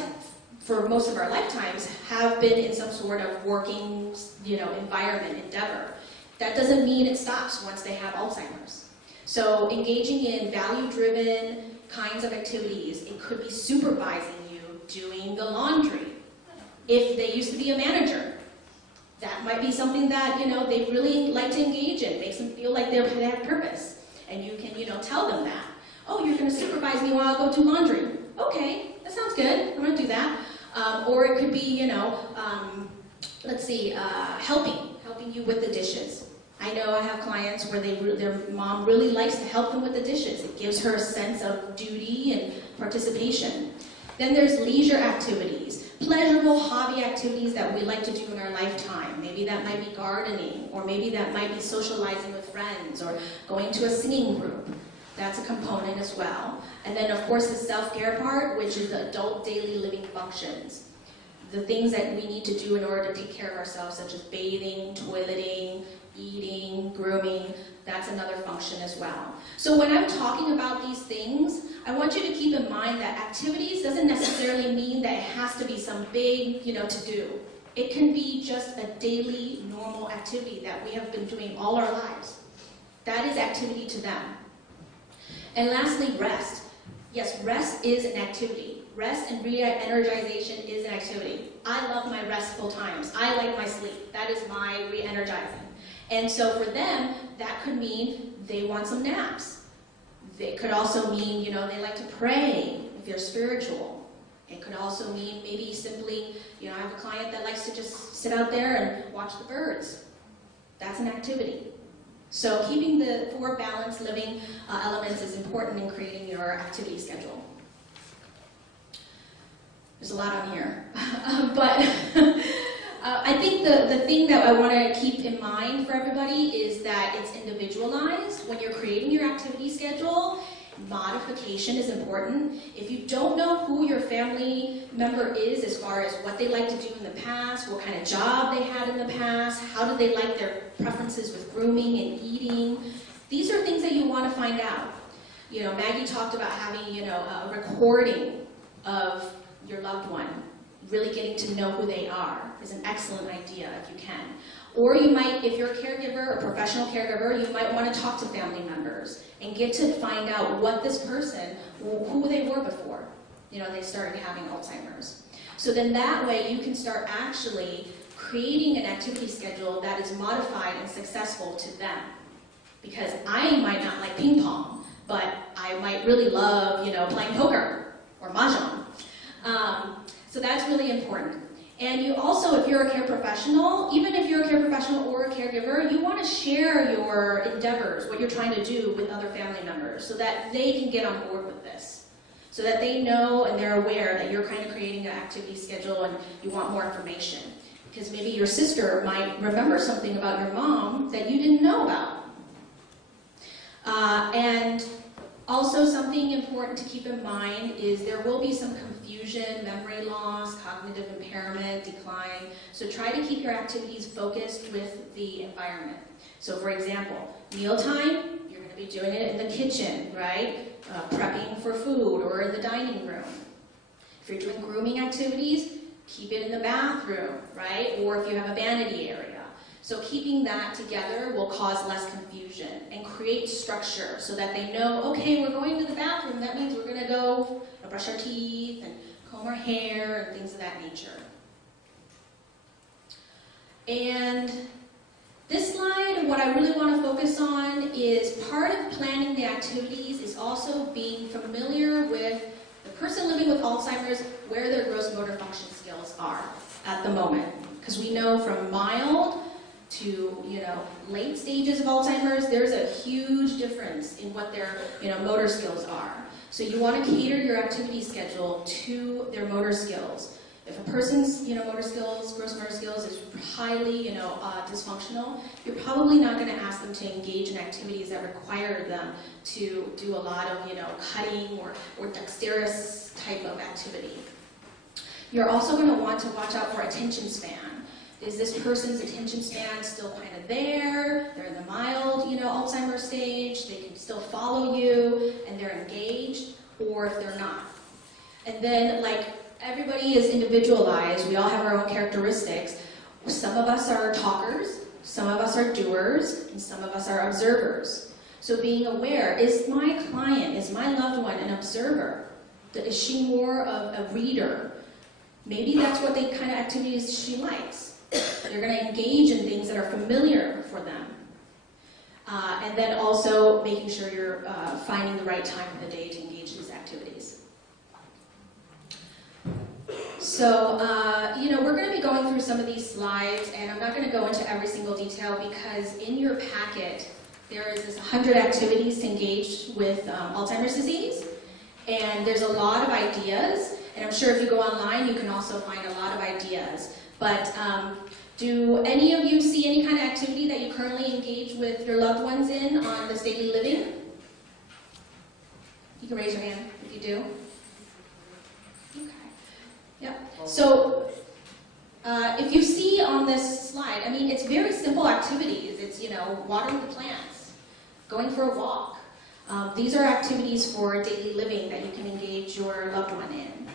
for most of our lifetimes, have been in some sort of working, environment, endeavor. That doesn't mean it stops once they have Alzheimer's. So engaging in value-driven kinds of activities, it could be supervising you doing the laundry. If they used to be a manager, that might be something that, they really like to engage in, makes them feel like they have purpose. And you can, tell them that. Oh, you're going to supervise me while I go do laundry. Okay, that sounds good. I'm going to do that. Or it could be, helping you with the dishes. I know I have clients where their mom really likes to help them with the dishes. It gives her a sense of duty and participation. Then there's leisure activities, pleasurable hobby activities that we like to do in our lifetime. Maybe that might be gardening, or maybe that might be socializing with friends, or going to a singing group. That's a component as well. And then, of course, the self-care part, which is the adult daily living functions. The things that we need to do in order to take care of ourselves, such as bathing, toileting, eating, grooming, that's another function as well. So when I'm talking about these things, I want you to keep in mind that activities doesn't necessarily mean that it has to be some big, to do. It can be just a daily, normal activity that we have been doing all our lives. That is activity to them. And lastly, rest. Yes, rest is an activity. Rest and re-energization is an activity. I love my restful times. I like my sleep. That is my re-energizing. And so for them, that could mean they want some naps. It could also mean, they like to pray if they're spiritual. It could also mean maybe simply, I have a client that likes to just sit out there and watch the birds. That's an activity. So keeping the 4 balanced living elements is important in creating your activity schedule. There's a lot on here. But I think the thing that I want to keep in mind for everybody is that it's individualized. When you're creating your activity schedule, modification is important. If you don't know who your family member is as far as what they like to do in the past, what kind of job they had in the past, how do they like their preferences with grooming and eating, these are things that you want to find out. Maggie talked about having, a recording of your loved one, really getting to know who they are is an excellent idea if you can. Or you might, if you're a caregiver, a professional caregiver, you might want to talk to family members and get to find out what this person, who they were before, they started having Alzheimer's. So then that way you can start actually creating an activity schedule that is modified and successful to them. Because I might not like ping pong, but I might really love, playing poker or mahjong. So that's really important. And you also, if you're a care professional, even if you're a care professional or a caregiver, you want to share your endeavors, what you're trying to do with other family members so that they can get on board with this. So that they know and they're aware that you're kind of creating an activity schedule and you want more information. Because maybe your sister might remember something about your mom that you didn't know about. And also something important to keep in mind is there will be some confusion, memory loss, cognitive impairment, decline. So try to keep your activities focused with the environment. So for example, mealtime, you're going to be doing it in the kitchen, right? Prepping for food or in the dining room. If you're doing grooming activities, keep it in the bathroom, right? Or if you have a vanity area. So keeping that together will cause less confusion and create structure so that they know, okay, we're going to the bathroom. That means we're going to go brush our teeth and comb our hair and things of that nature. And this slide, what I really want to focus on is part of planning the activities is also being familiar with the person living with Alzheimer's, where their gross motor function skills are at the moment. Because we know from mild to late stages of Alzheimer's, there's a huge difference in what their motor skills are. So you want to cater your activity schedule to their motor skills. If a person's motor skills, gross motor skills is highly dysfunctional, you're probably not going to ask them to engage in activities that require them to do a lot of cutting or dexterous type of activity. You're also going to want to watch out for attention span. Is this person's attention span still kind of there? They're in the mild, Alzheimer's stage. They can still follow you, and they're engaged, or if they're not. And then, everybody is individualized. We all have our own characteristics. Some of us are talkers, some of us are doers, and some of us are observers. So being aware, is my client, is my loved one an observer? Is she more of a reader? Maybe that's what the kind of activities she likes. You're going to engage in things that are familiar for them. And then also making sure you're finding the right time of the day to engage in these activities. So, we're going to be going through some of these slides, and I'm not going to go into every single detail because in your packet, there is this 100 activities to engage with Alzheimer's disease, and there's a lot of ideas, and I'm sure if you go online, you can also find a lot of ideas. But do any of you see any kind of activity that you currently engage with your loved ones in on this daily living? You can raise your hand if you do. Okay. Yep. So if you see on this slide, it's very simple activities. It's, watering the plants, going for a walk. These are activities for daily living that you can engage your loved one in.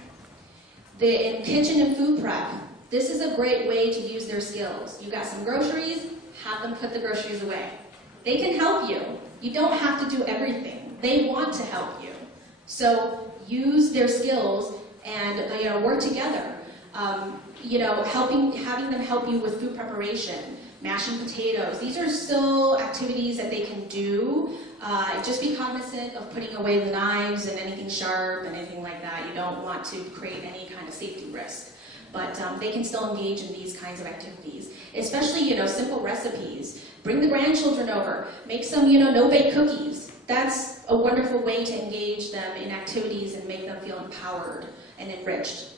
In kitchen and food prep, this is a great way to use their skills. You got some groceries, have them put the groceries away. They can help you. You don't have to do everything. They want to help you. So use their skills and work together. Having them help you with food preparation, mashing potatoes. These are still activities that they can do. Just be cognizant of putting away the knives and anything sharp and anything like that. You don't want to create any kind of safety risk. But they can still engage in these kinds of activities, especially, simple recipes. Bring the grandchildren over. Make some, no-bake cookies. That's a wonderful way to engage them in activities and make them feel empowered and enriched.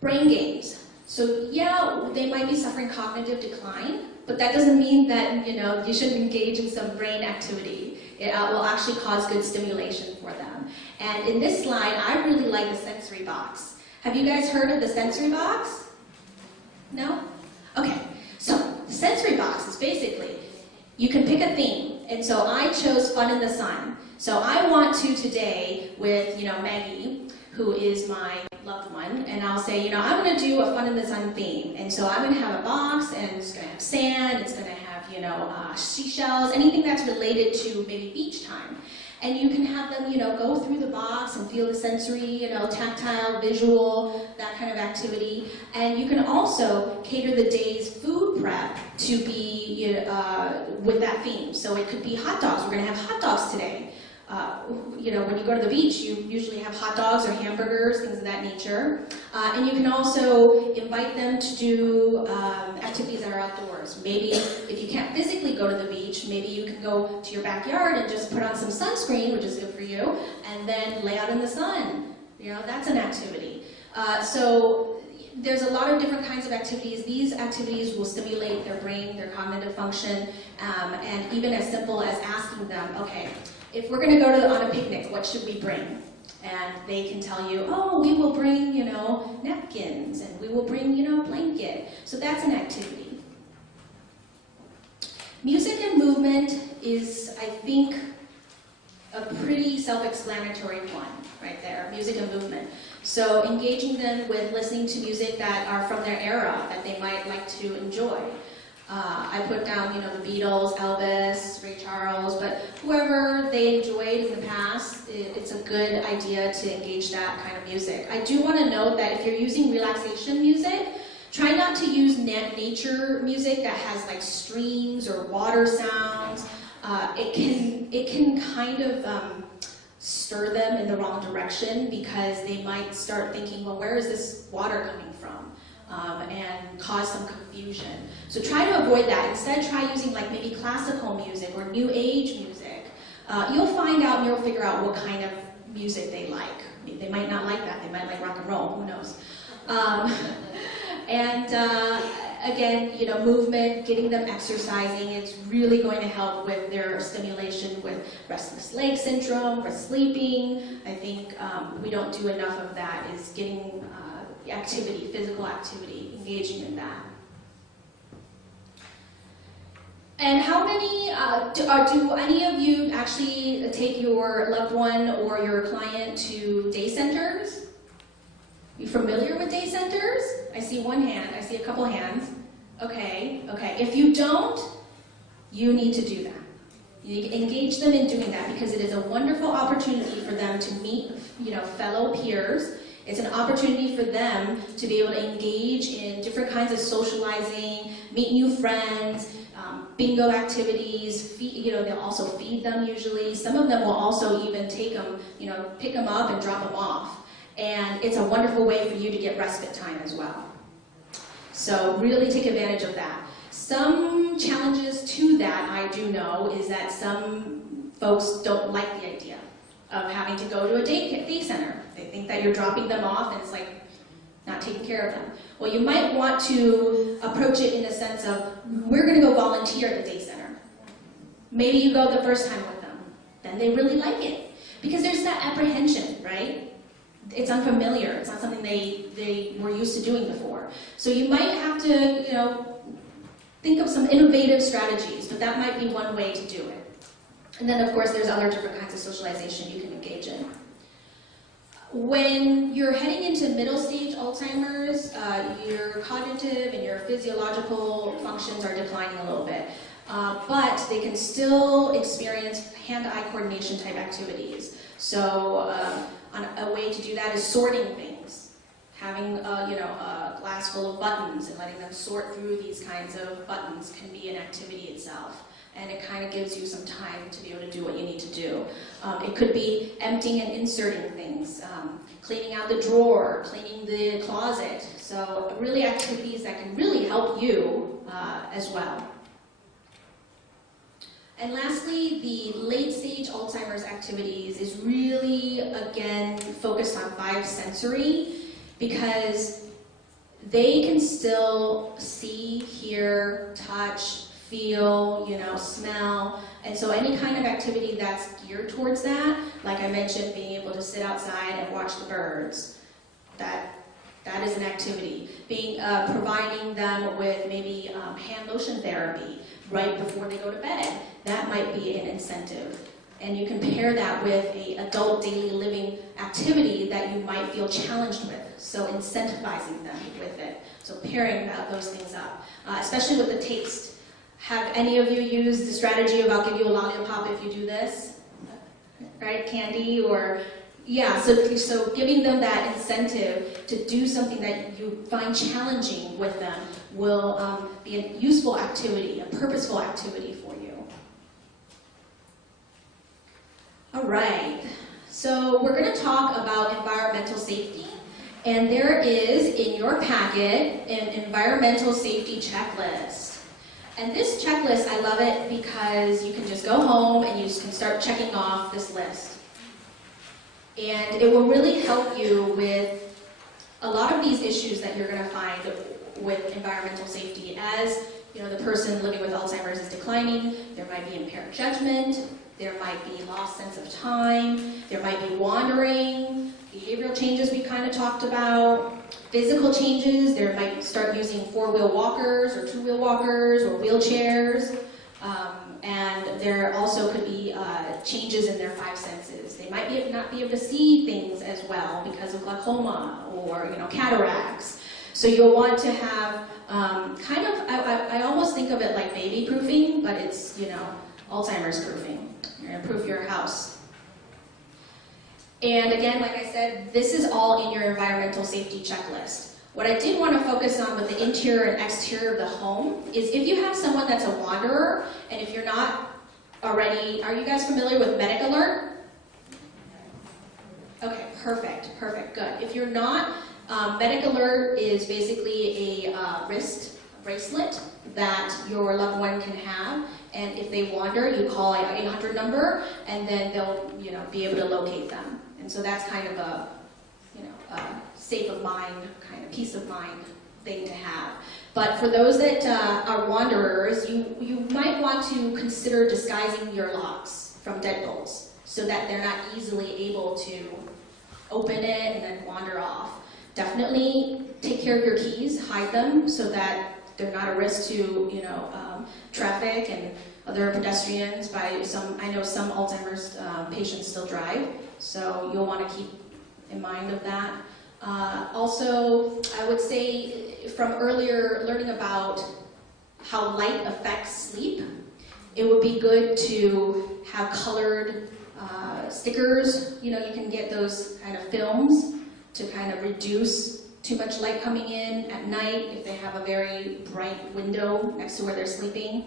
Brain games. So, yeah, they might be suffering cognitive decline, but that doesn't mean that, you shouldn't engage in some brain activity. It will actually cause good stimulation for them. And in this slide, I really like the sensory box. Have you guys heard of the sensory box? No? Okay, so the sensory box is basically, you can pick a theme. And so I chose fun in the sun. So I want to today with, Maggie, who is my loved one, and I'll say, I want to do a fun in the sun theme. And so I'm going to have a box, and it's going to have sand, it's going to have, seashells, anything that's related to maybe beach time. And you can have them, go through the box and feel the sensory, tactile, visual, that kind of activity. And you can also cater the day's food prep to be with that theme. So it could be hot dogs. We're going to have hot dogs today. When you go to the beach, you usually have hot dogs or hamburgers, things of that nature. And you can also invite them to do activities that are outdoors. Maybe if you can't physically go to the beach, maybe you can go to your backyard and just put on some sunscreen, which is good for you, and then lay out in the sun. That's an activity. So there's a lot of different kinds of activities. These activities will stimulate their brain, their cognitive function, and even as simple as asking them, okay, if we're going to go on a picnic, what should we bring? And they can tell you, oh, we will bring, you know, napkins, and we will bring, you know, a blanket. So that's an activity. Music and movement is, I think, a pretty self-explanatory one right there, music and movement. So engaging them with listening to music that are from their era that they might like to enjoy. I put down, you know, the Beatles, Elvis, Ray Charles, but whoever they enjoyed in the past, it's a good idea to engage that kind of music. I do want to note that if you're using relaxation music, try not to use nature music that has like streams or water sounds. It can kind of stir them in the wrong direction because they might start thinking, well, where is this water coming from? And cause some confusion. So try to avoid that. Instead, try using like maybe classical music or new age music. You'll find out and you'll figure out what kind of music they like. They might not like that. They might like rock and roll. Who knows? Again, you know, movement, getting them exercising, it's really going to help with their stimulation with restless leg syndrome, with sleeping. I think we don't do enough of that, is getting activity, physical activity, engaging in that. And how many, do any of you actually take your loved one or your client to day centers? You familiar with day centers? I see one hand, I see a couple hands. Okay, okay. If you don't, you need to do that. You need to engage them in doing that because it is a wonderful opportunity for them to meet, you know, fellow peers. It's an opportunity for them to be able to engage in different kinds of socializing, meet new friends, bingo activities, you know, they'll also feed them usually. Some of them will also even take them, you know, pick them up and drop them off. And it's a wonderful way for you to get respite time as well. So really take advantage of that. Some challenges to that, I do know, is that some folks don't like the idea of having to go to a day center. They think that you're dropping them off and it's like not taking care of them. Well, you might want to approach it in a sense of, we're going to go volunteer at the day center. Maybe you go the first time with them. Then they really like it. Because there's that apprehension, right? It's unfamiliar. It's not something they were used to doing before. So you might have to, you know, think of some innovative strategies, but that might be one way to do it. And then, of course, there's other different kinds of socialization you can engage in. When you're heading into middle stage Alzheimer's, your cognitive and your physiological functions are declining a little bit. But they can still experience hand-eye coordination type activities. So a way to do that is sorting things. Having a glass full of buttons and letting them sort through these kinds of buttons can be an activity itself. And it kind of gives you some time to be able to do what you need to do. It could be emptying and inserting things, cleaning out the drawer, cleaning the closet. So really activities that can really help you as well. And lastly, the late stage Alzheimer's activities is really, again, focused on 5 sensory because they can still see, hear, touch, feel, you know, smell. And so any kind of activity that's geared towards that, like I mentioned, being able to sit outside and watch the birds, that is an activity. Providing them with maybe hand motion therapy right before they go to bed, that might be an incentive. And you can pair that with an adult daily living activity that you might feel challenged with. So incentivizing them with it. So pairing those things up, especially with the taste. Have any of you used the strategy of I'll give you a lollipop if you do this? Right, candy or, yeah, so giving them that incentive to do something that you find challenging with them will be a useful activity, a purposeful activity for you. All right, so we're going to talk about environmental safety. And there is in your packet an environmental safety checklist. And this checklist, I love it because you can just go home and you just can start checking off this list. And it will really help you with a lot of these issues that you're going to find with environmental safety. As you know, the person living with Alzheimer's is declining, there might be impaired judgment, There might be lost sense of time. There might be wandering. Behavioral changes we kind of talked about. Physical changes, they might start using 4-wheel walkers or 2-wheel walkers or wheelchairs. And there also could be changes in their 5 senses. They might not be able to see things as well because of glaucoma or cataracts. So you'll want to have kind of, I almost think of it like baby proofing, but it's Alzheimer's proofing. You're going to proof your house. And again, like I said, this is all in your environmental safety checklist. What I did want to focus on with the interior and exterior of the home is if you have someone that's a wanderer, and if you're not already, are you guys familiar with Medic Alert? Okay, perfect, good. If you're not, Medic Alert is basically a wrist bracelet that your loved one can have, and if they wander, you call an 800 number, and then they'll be able to locate them. And so that's kind of a safe of mind, kind of peace of mind thing to have. But for those that are wanderers, you might want to consider disguising your locks from deadbolts so that they're not easily able to open it and then wander off. Definitely take care of your keys, hide them so that they're not a risk to traffic and other pedestrians. I know some Alzheimer's patients still drive, so you'll want to keep in mind of that. Also, I would say from earlier learning about how light affects sleep, it would be good to have colored stickers. You can get those kind of films to kind of reduce too much light coming in at night if they have a very bright window next to where they're sleeping.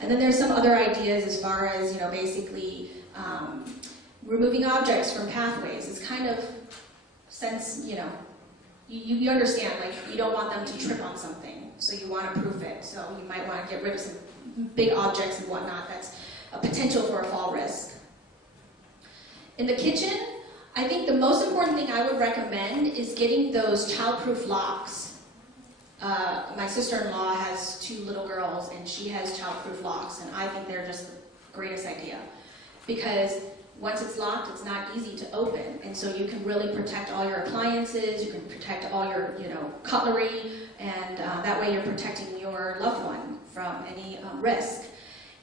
And then there's some other ideas as far as, basically removing objects from pathways. It's kind of sense, you understand, like you don't want them to trip on something, so you want to proof it. So you might want to get rid of some big objects and whatnot that's a potential for a fall risk. In the kitchen, I think the most important thing I would recommend is getting those childproof locks. My sister-in-law has 2 little girls, and she has childproof locks, and I think they're just the greatest idea. Because once it's locked, it's not easy to open, and so you can really protect all your appliances, you can protect all your cutlery, and that way you're protecting your loved one from any risk.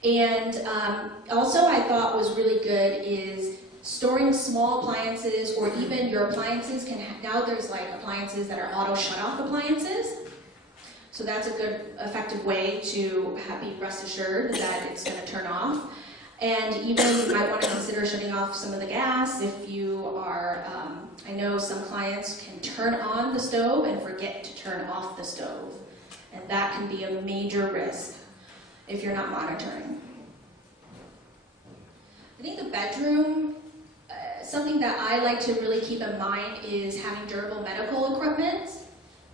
And also I thought was really good is storing small appliances, or even your appliances now there's like appliances that are auto shut-off appliances. So that's a good, effective way to be rest assured that it's going to turn off. And even you might want to consider shutting off some of the gas if you are, I know some clients can turn on the stove and forget to turn off the stove. And that can be a major risk if you're not monitoring. I think the bedroom, something that I like to really keep in mind is having durable medical equipment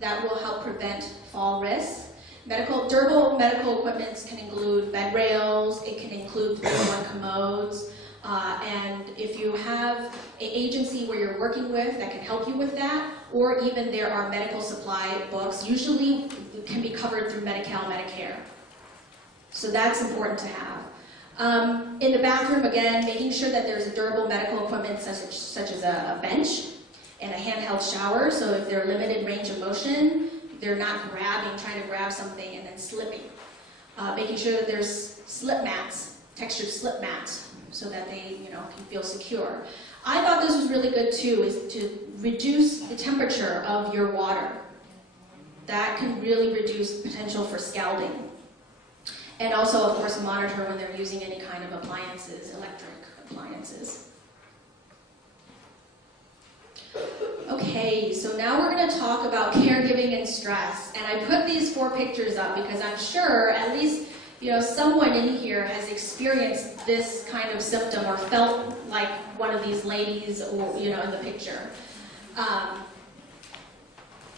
that will help prevent fall risks. Durable medical equipment can include bed rails, it can include 3-in-1 commodes, and if you have an agency where you're working with that can help you with that, or even there are medical supply books, usually it can be covered through Medi-Cal, Medicare. So that's important to have. In the bathroom, again, making sure that there's a durable medical equipment such as a bench and a handheld shower, so if they're limited range of motion, they're not trying to grab something and then slipping. Making sure that there's slip mats, textured slip mats, so that they can feel secure. I thought this was really good too, is to reduce the temperature of your water. That can really reduce potential for scalding. And also, of course, monitor when they're using any kind of appliances, electric appliances. Okay, so now we're going to talk about caregiving and stress. And I put these 4 pictures up because I'm sure at least someone in here has experienced this kind of symptom or felt like one of these ladies or in the picture.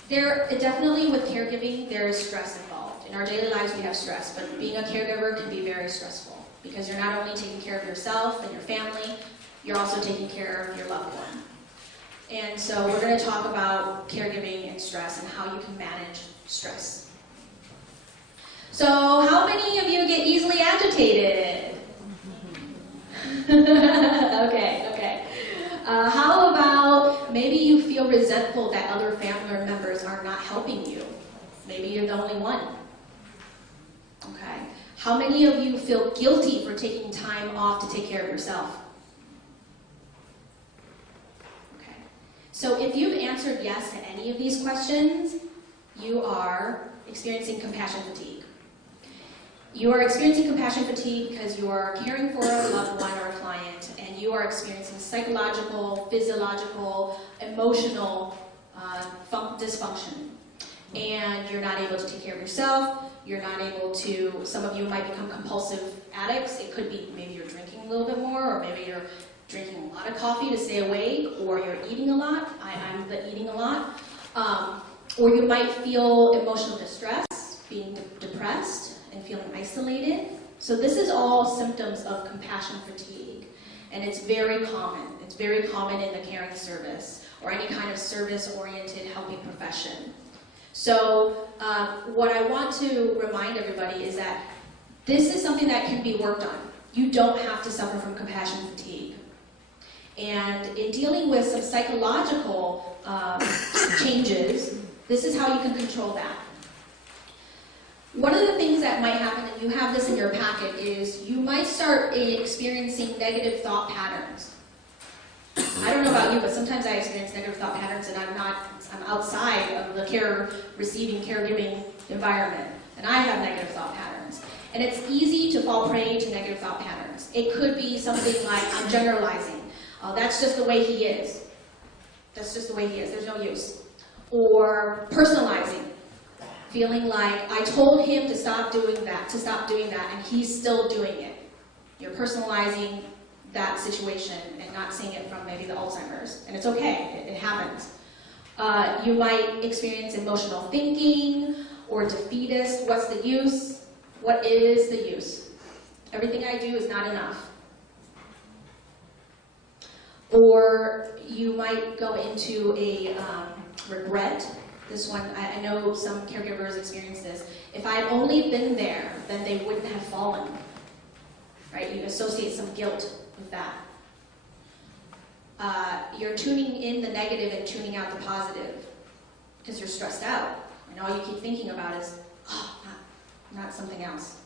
Definitely with caregiving, there is stress involved. In our daily lives, we have stress, but being a caregiver can be very stressful because you're not only taking care of yourself and your family, you're also taking care of your loved one. And so we're going to talk about caregiving and stress and how you can manage stress. So how many of you get easily agitated? Okay. How about maybe you feel resentful that other family members are not helping you? Maybe you're the only one. Okay. How many of you feel guilty for taking time off to take care of yourself? Okay. So if you've answered yes to any of these questions, you are experiencing compassion fatigue. You are experiencing compassion fatigue because you are caring for a loved one or a client, and you are experiencing psychological, physiological, emotional dysfunction. And you're not able to take care of yourself. You're not able to, some of you might become compulsive addicts. It could be maybe you're drinking a little bit more, or maybe you're drinking a lot of coffee to stay awake, or you're eating a lot. I'm the eating a lot. Or you might feel emotional distress, being depressed, and feeling isolated. So this is all symptoms of compassion fatigue. And it's very common. It's very common in the caring service, or any kind of service-oriented helping profession. So what I want to remind everybody is that this is something that can be worked on. You don't have to suffer from compassion fatigue. And in dealing with some psychological changes, this is how you can control that. One of the things that might happen, and you have this in your packet, is you might start experiencing negative thought patterns. I don't know about you, but sometimes I experience negative thought patterns and I'm outside of the caregiving environment, and I have negative thought patterns. And it's easy to fall prey to negative thought patterns. It could be something like, I'm generalizing. That's just the way he is. That's just the way he is. There's no use. Or personalizing. Feeling like, I told him to stop doing that, and he's still doing it. You're personalizing that situation and not seeing it from maybe the Alzheimer's. And it's okay, it happens. You might experience emotional thinking or defeatist. What's the use? What is the use? Everything I do is not enough. Or you might go into a regret. This one, I know some caregivers experience this. If I had only been there, then they wouldn't have fallen. Right? You associate some guilt with that. You're tuning in the negative and tuning out the positive because you're stressed out. And all you keep thinking about is, oh, not something else.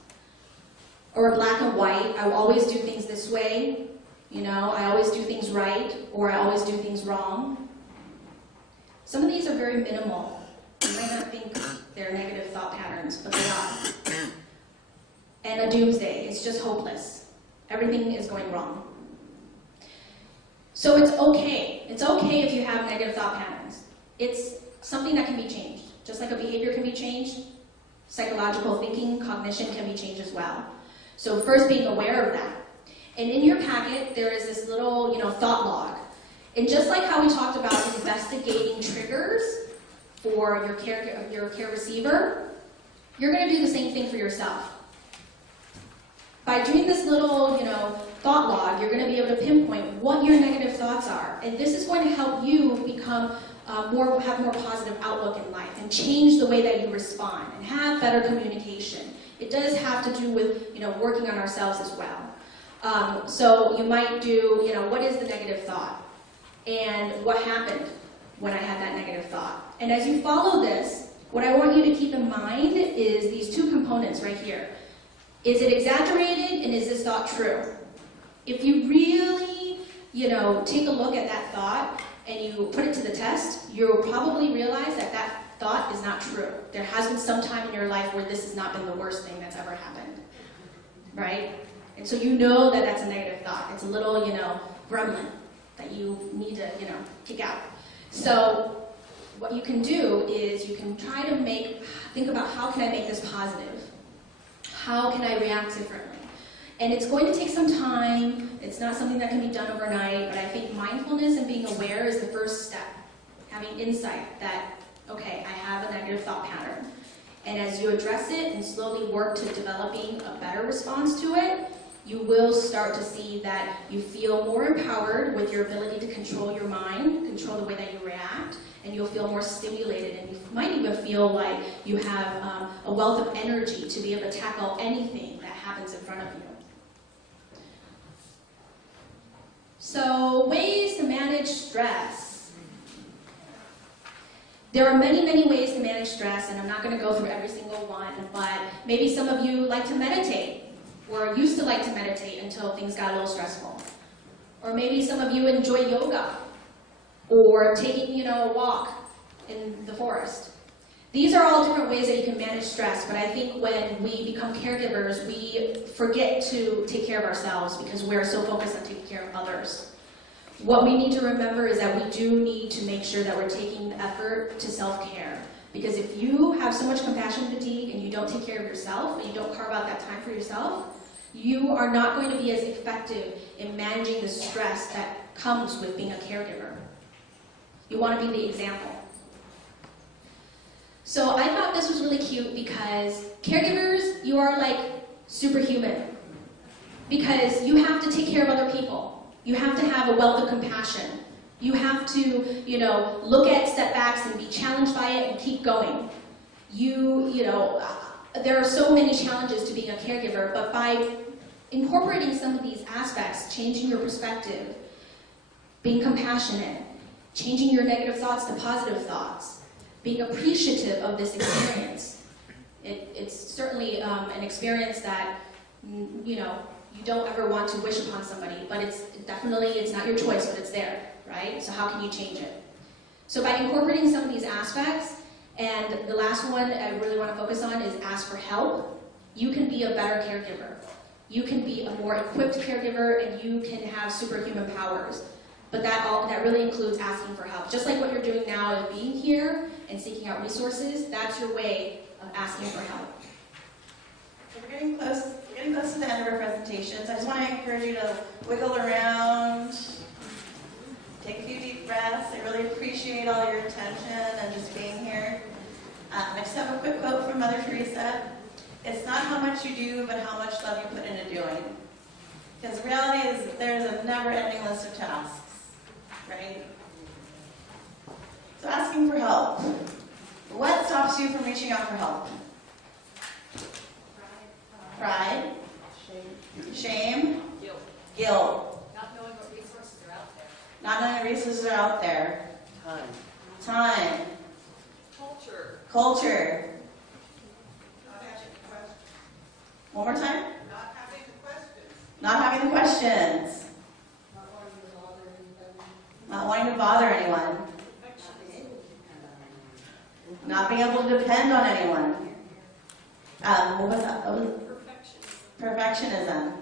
Or black and white, I will always do things this way. You know, I always do things right, or I always do things wrong. Some of these are very minimal. You might not think they're negative thought patterns, but they are. And a doomsday, it's just hopeless. Everything is going wrong. So it's okay. It's okay if you have negative thought patterns. It's something that can be changed. Just like a behavior can be changed, psychological thinking, cognition can be changed as well. So first being aware of that. And in your packet, there is this little, thought log. And just like how we talked about investigating triggers for your care receiver, you're going to do the same thing for yourself. By doing this little, thought log, you're going to be able to pinpoint what your negative thoughts are. And this is going to help you become have more positive outlook in life and change the way that you respond and have better communication. It does have to do with, working on ourselves as well. So you might do, what is the negative thought? And what happened when I had that negative thought? And as you follow this, what I want you to keep in mind is these two components right here. Is it exaggerated, and is this thought true? If you really, take a look at that thought and you put it to the test, you'll probably realize that that thought is not true. There has been some time in your life where this has not been the worst thing that's ever happened, right? And so you know that that's a negative thought. It's a little, gremlin that you need to, kick out. So what you can do is you can try to think about how can I make this positive? How can I react differently? And it's going to take some time. It's not something that can be done overnight, but I think mindfulness and being aware is the first step. Having insight that, okay, I have a negative thought pattern. And as you address it and slowly work to developing a better response to it, you will start to see that you feel more empowered with your ability to control your mind, control the way that you react, and you'll feel more stimulated, and you might even feel like you have a wealth of energy to be able to tackle anything that happens in front of you. So, ways to manage stress. There are many, many ways to manage stress, and I'm not going to go through every single one, but maybe some of you like to meditate, or used to like to meditate until things got a little stressful. Or maybe some of you enjoy yoga, or taking, a walk in the forest. These are all different ways that you can manage stress, but I think when we become caregivers, we forget to take care of ourselves because we're so focused on taking care of others. What we need to remember is that we do need to make sure that we're taking the effort to self-care. Because if you have so much compassion fatigue and you don't take care of yourself, and you don't carve out that time for yourself, you are not going to be as effective in managing the stress that comes with being a caregiver. You want to be the example. So I thought this was really cute because caregivers, you are like superhuman. Because you have to take care of other people. You have to have a wealth of compassion. You have to, look at setbacks and be challenged by it and keep going. There are so many challenges to being a caregiver, but by incorporating some of these aspects, changing your perspective, being compassionate, changing your negative thoughts to positive thoughts, being appreciative of this experience. It's certainly an experience that, you don't ever want to wish upon somebody, but it's not your choice, but it's there, right? So how can you change it? So by incorporating some of these aspects, and the last one I really want to focus on is ask for help, you can be a better caregiver. You can be a more equipped caregiver, and you can have superhuman powers. But that really includes asking for help. Just like what you're doing now of being here and seeking out resources, that's your way of asking for help. So we're getting close to the end of our presentations. I just want to encourage you to wiggle around, take a few deep breaths. I really appreciate all your attention and just being here. I just have a quick quote from Mother Teresa. It's not how much you do, but how much love you put into doing. Because the reality is there's a never-ending list of tasks. Right? So asking for help. What stops you from reaching out for help? Pride. Shame. Guilt. Not knowing what resources are out there. Not knowing what resources are out there. Time. Culture. Not having the questions. One more time? Not having the questions. Not having the questions. Not wanting to bother anyone. Not being able to depend on anyone. What was that? Perfectionism.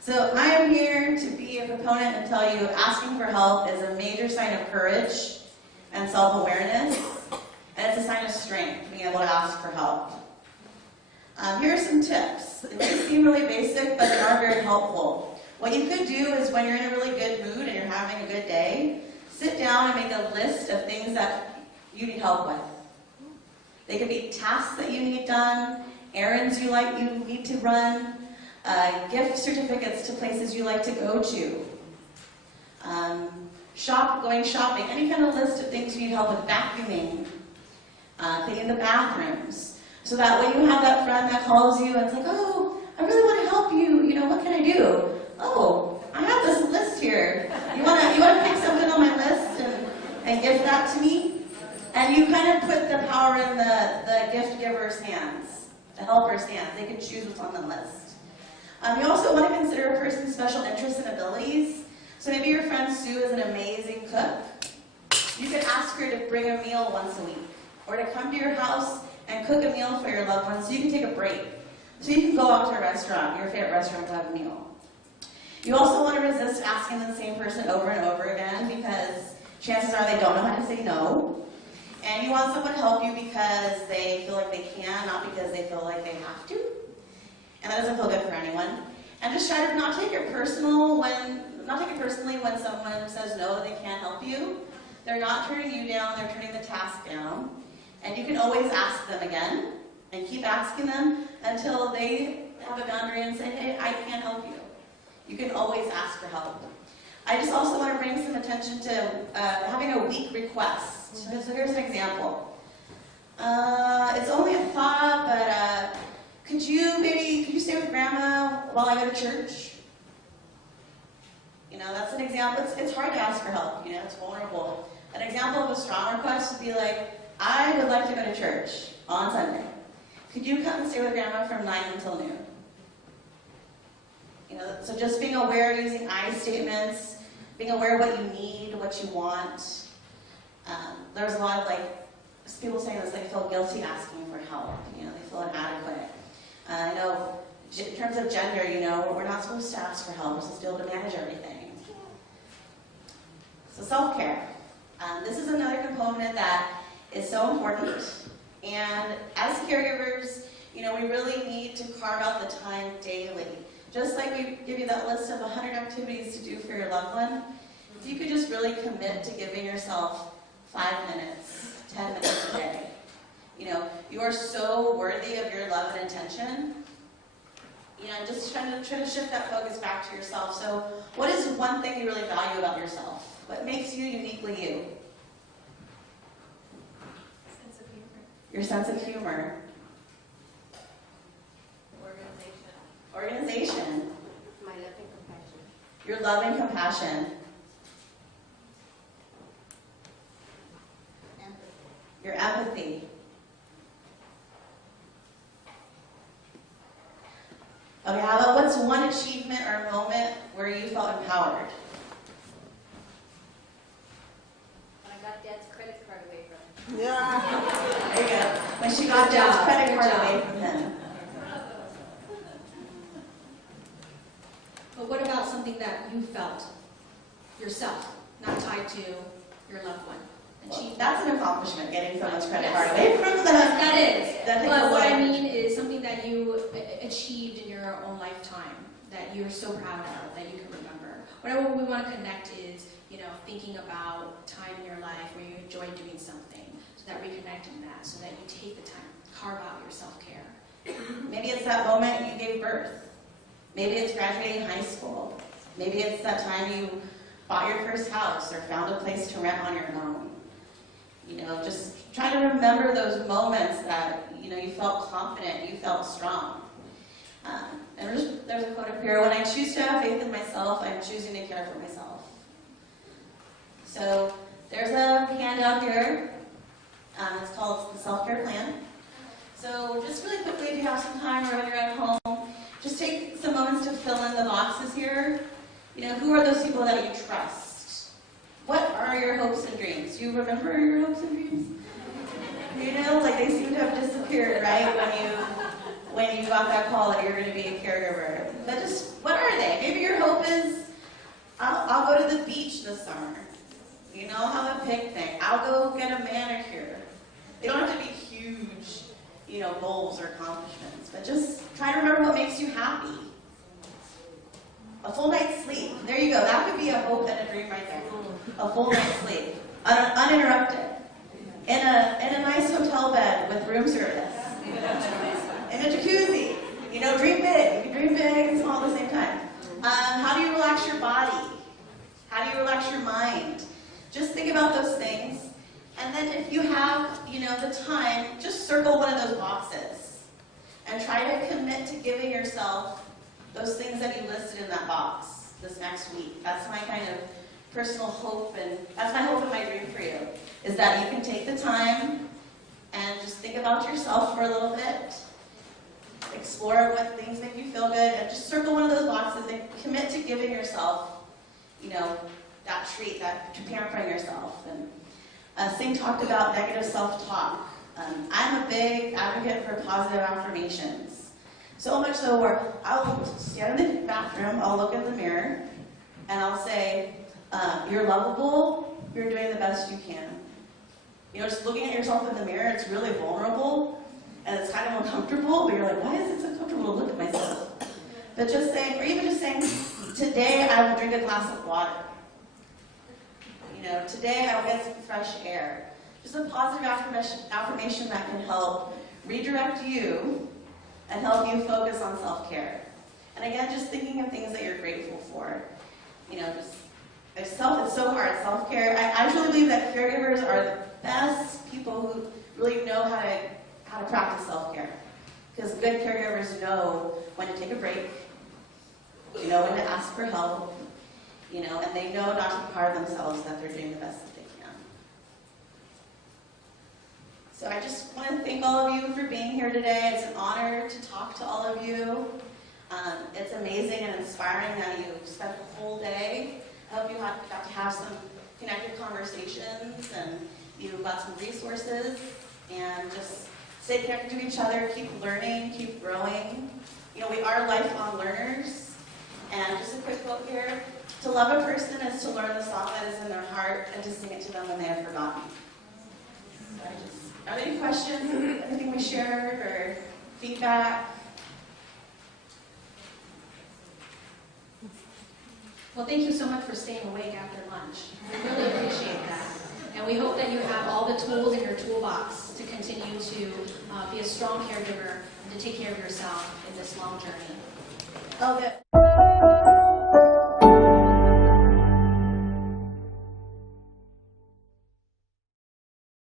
So I am here to be a proponent and tell you asking for help is a major sign of courage and self-awareness, and it's a sign of strength, being able to ask for help. Here are some tips. They may seem really basic, but they are very helpful. What you could do is when you're in a really good mood and you're having a good day, sit down and make a list of things that you need help with. They could be tasks that you need done, errands you need to run, gift certificates to places you like to go to, going shopping, any kind of list of things you need help with, vacuuming, cleaning the bathrooms, so that when you have that friend that calls you and it's like, oh, I really want to help you, what can I do? Oh, I have this list here. You want to pick something on my list and give that to me? And you kind of put the power in the gift giver's hands, the helper's hands. They can choose what's on the list. You also want to consider a person's special interests and abilities. So maybe your friend Sue is an amazing cook. You could ask her to bring a meal once a week, or to come to your house and cook a meal for your loved ones so you can take a break. So you can go out to a restaurant, your favorite restaurant, to have a meal. You also want to resist asking the same person over and over again, because chances are they don't know how to say no. And you want someone to help you because they feel like they can, not because they feel like they have to. And that doesn't feel good for anyone. And just try to not take it personally when someone says no, they can't help you. They're not turning you down, they're turning the task down. And you can always ask them again, and keep asking them until they have a boundary and say, hey, I can't help you. You can always ask for help. I just also want to bring some attention to having a weak request. So here's an example. It's only a thought, but could you stay with Grandma while I go to church? You know, that's an example. It's hard to ask for help. You know, it's vulnerable. An example of a strong request would be like, I would like to go to church on Sunday. Could you come and stay with Grandma from 9 until noon? You know, so just being aware, using I statements, being aware of what you need, what you want. There's a lot of people saying this, they feel guilty asking for help. You know, they feel inadequate. I know in terms of gender, you know, we're not supposed to ask for help. We're supposed to be able to manage everything. So self-care. This is another component that is so important. And as caregivers, you know, we really need to carve out the time daily. Just like we give you that list of 100 activities to do for your loved one, if you could just really commit to giving yourself 5 minutes, 10 minutes a day. You know, you are so worthy of your love and attention. You know, just try to shift that focus back to yourself. So what is one thing you really value about yourself? What makes you uniquely you? Sense of humor. Your sense of humor. Organization. My love and compassion. Your love and compassion. Your empathy. Okay, how about what's one achievement or moment where you felt empowered? When I got Dad's credit card away from him. Yeah. There you go. When she got Dad's credit card away from him. But what about something that you felt yourself, not tied to your loved one? Well, that's an accomplishment, getting someone's credit card away from them. That is. That takes But a what I lot. mean is something that you achieved in your own lifetime that you're so proud of, that you can remember. What we want to connect is, you know, thinking about time in your life where you enjoy doing something, so that reconnecting that, so that you take the time, carve out your self-care. Maybe it's that moment you gave birth. Maybe it's graduating high school. Maybe it's that time you bought your first house or found a place to rent on your own. You know, just try to remember those moments that, you know, you felt confident, you felt strong. And there's a quote up here, when I choose to have faith in myself, I'm choosing to care for myself. So there's a handout here. It's called the Self-Care Plan. So just really quickly, if you have some time or when you're at home, just take some moments to fill in the boxes here. You know, who are those people that you trust? What are your hopes and dreams? Do you remember your hopes and dreams? You know, like they seem to have disappeared, right? When you got that call that you're going to be a caregiver. But just, what are they? Maybe your hope is, I'll go to the beach this summer. You know, have a picnic. I'll go get a manicure. They don't have to be huge, you know, goals or accomplishments, but just try to remember what makes you happy. A full night's sleep. There you go. That could be a hope and a dream right there. A full night's sleep, uninterrupted, in a nice hotel bed with room service, in a jacuzzi. You know, dream big. You can dream big and small at the same time. How do you relax your body? How do you relax your mind? Just think about those things. And then if you have, you know, the time, just circle one of those boxes and try to commit to giving yourself those things that you listed in that box this next week. That's my kind of personal hope, and that's my hope and my dream for you, is that you can take the time and just think about yourself for a little bit, explore what things make you feel good, and just circle one of those boxes and commit to giving yourself, you know, that treat, that pampering yourself. And Singh talked about negative self-talk. I'm a big advocate for positive affirmations. So much so where I'll stand in the bathroom, I'll look in the mirror, and I'll say, you're lovable, you're doing the best you can. You know, just looking at yourself in the mirror, it's really vulnerable, and it's kind of uncomfortable, but you're like, why is it so comfortable to look at myself? But just saying, or even just saying, today I will drink a glass of water. You know, today I will get some fresh air. Just a positive affirmation that can help redirect you and help you focus on self-care. And again, just thinking of things that you're grateful for. You know, just, it's so hard, self-care. I truly believe that caregivers are the best people who really know how to practice self-care. Because good caregivers know when to take a break, you know when to ask for help, you know, and they know not to be hard on themselves, that they're doing the best that they can. So I just want to thank all of you for being here today. It's an honor to talk to all of you. It's amazing and inspiring that you spent the whole day. I hope you got to have some connected conversations and you got some resources, and just stay connected to each other, keep learning, keep growing. You know, we are lifelong learners. And just a quick quote here: to love a person is to learn the song that is in their heart and to sing it to them when they have forgotten. So are there any questions, anything we shared, or feedback? Well, thank you so much for staying awake after lunch. We really appreciate that. And we hope that you have all the tools in your toolbox to continue to be a strong caregiver and to take care of yourself in this long journey. Oh, good.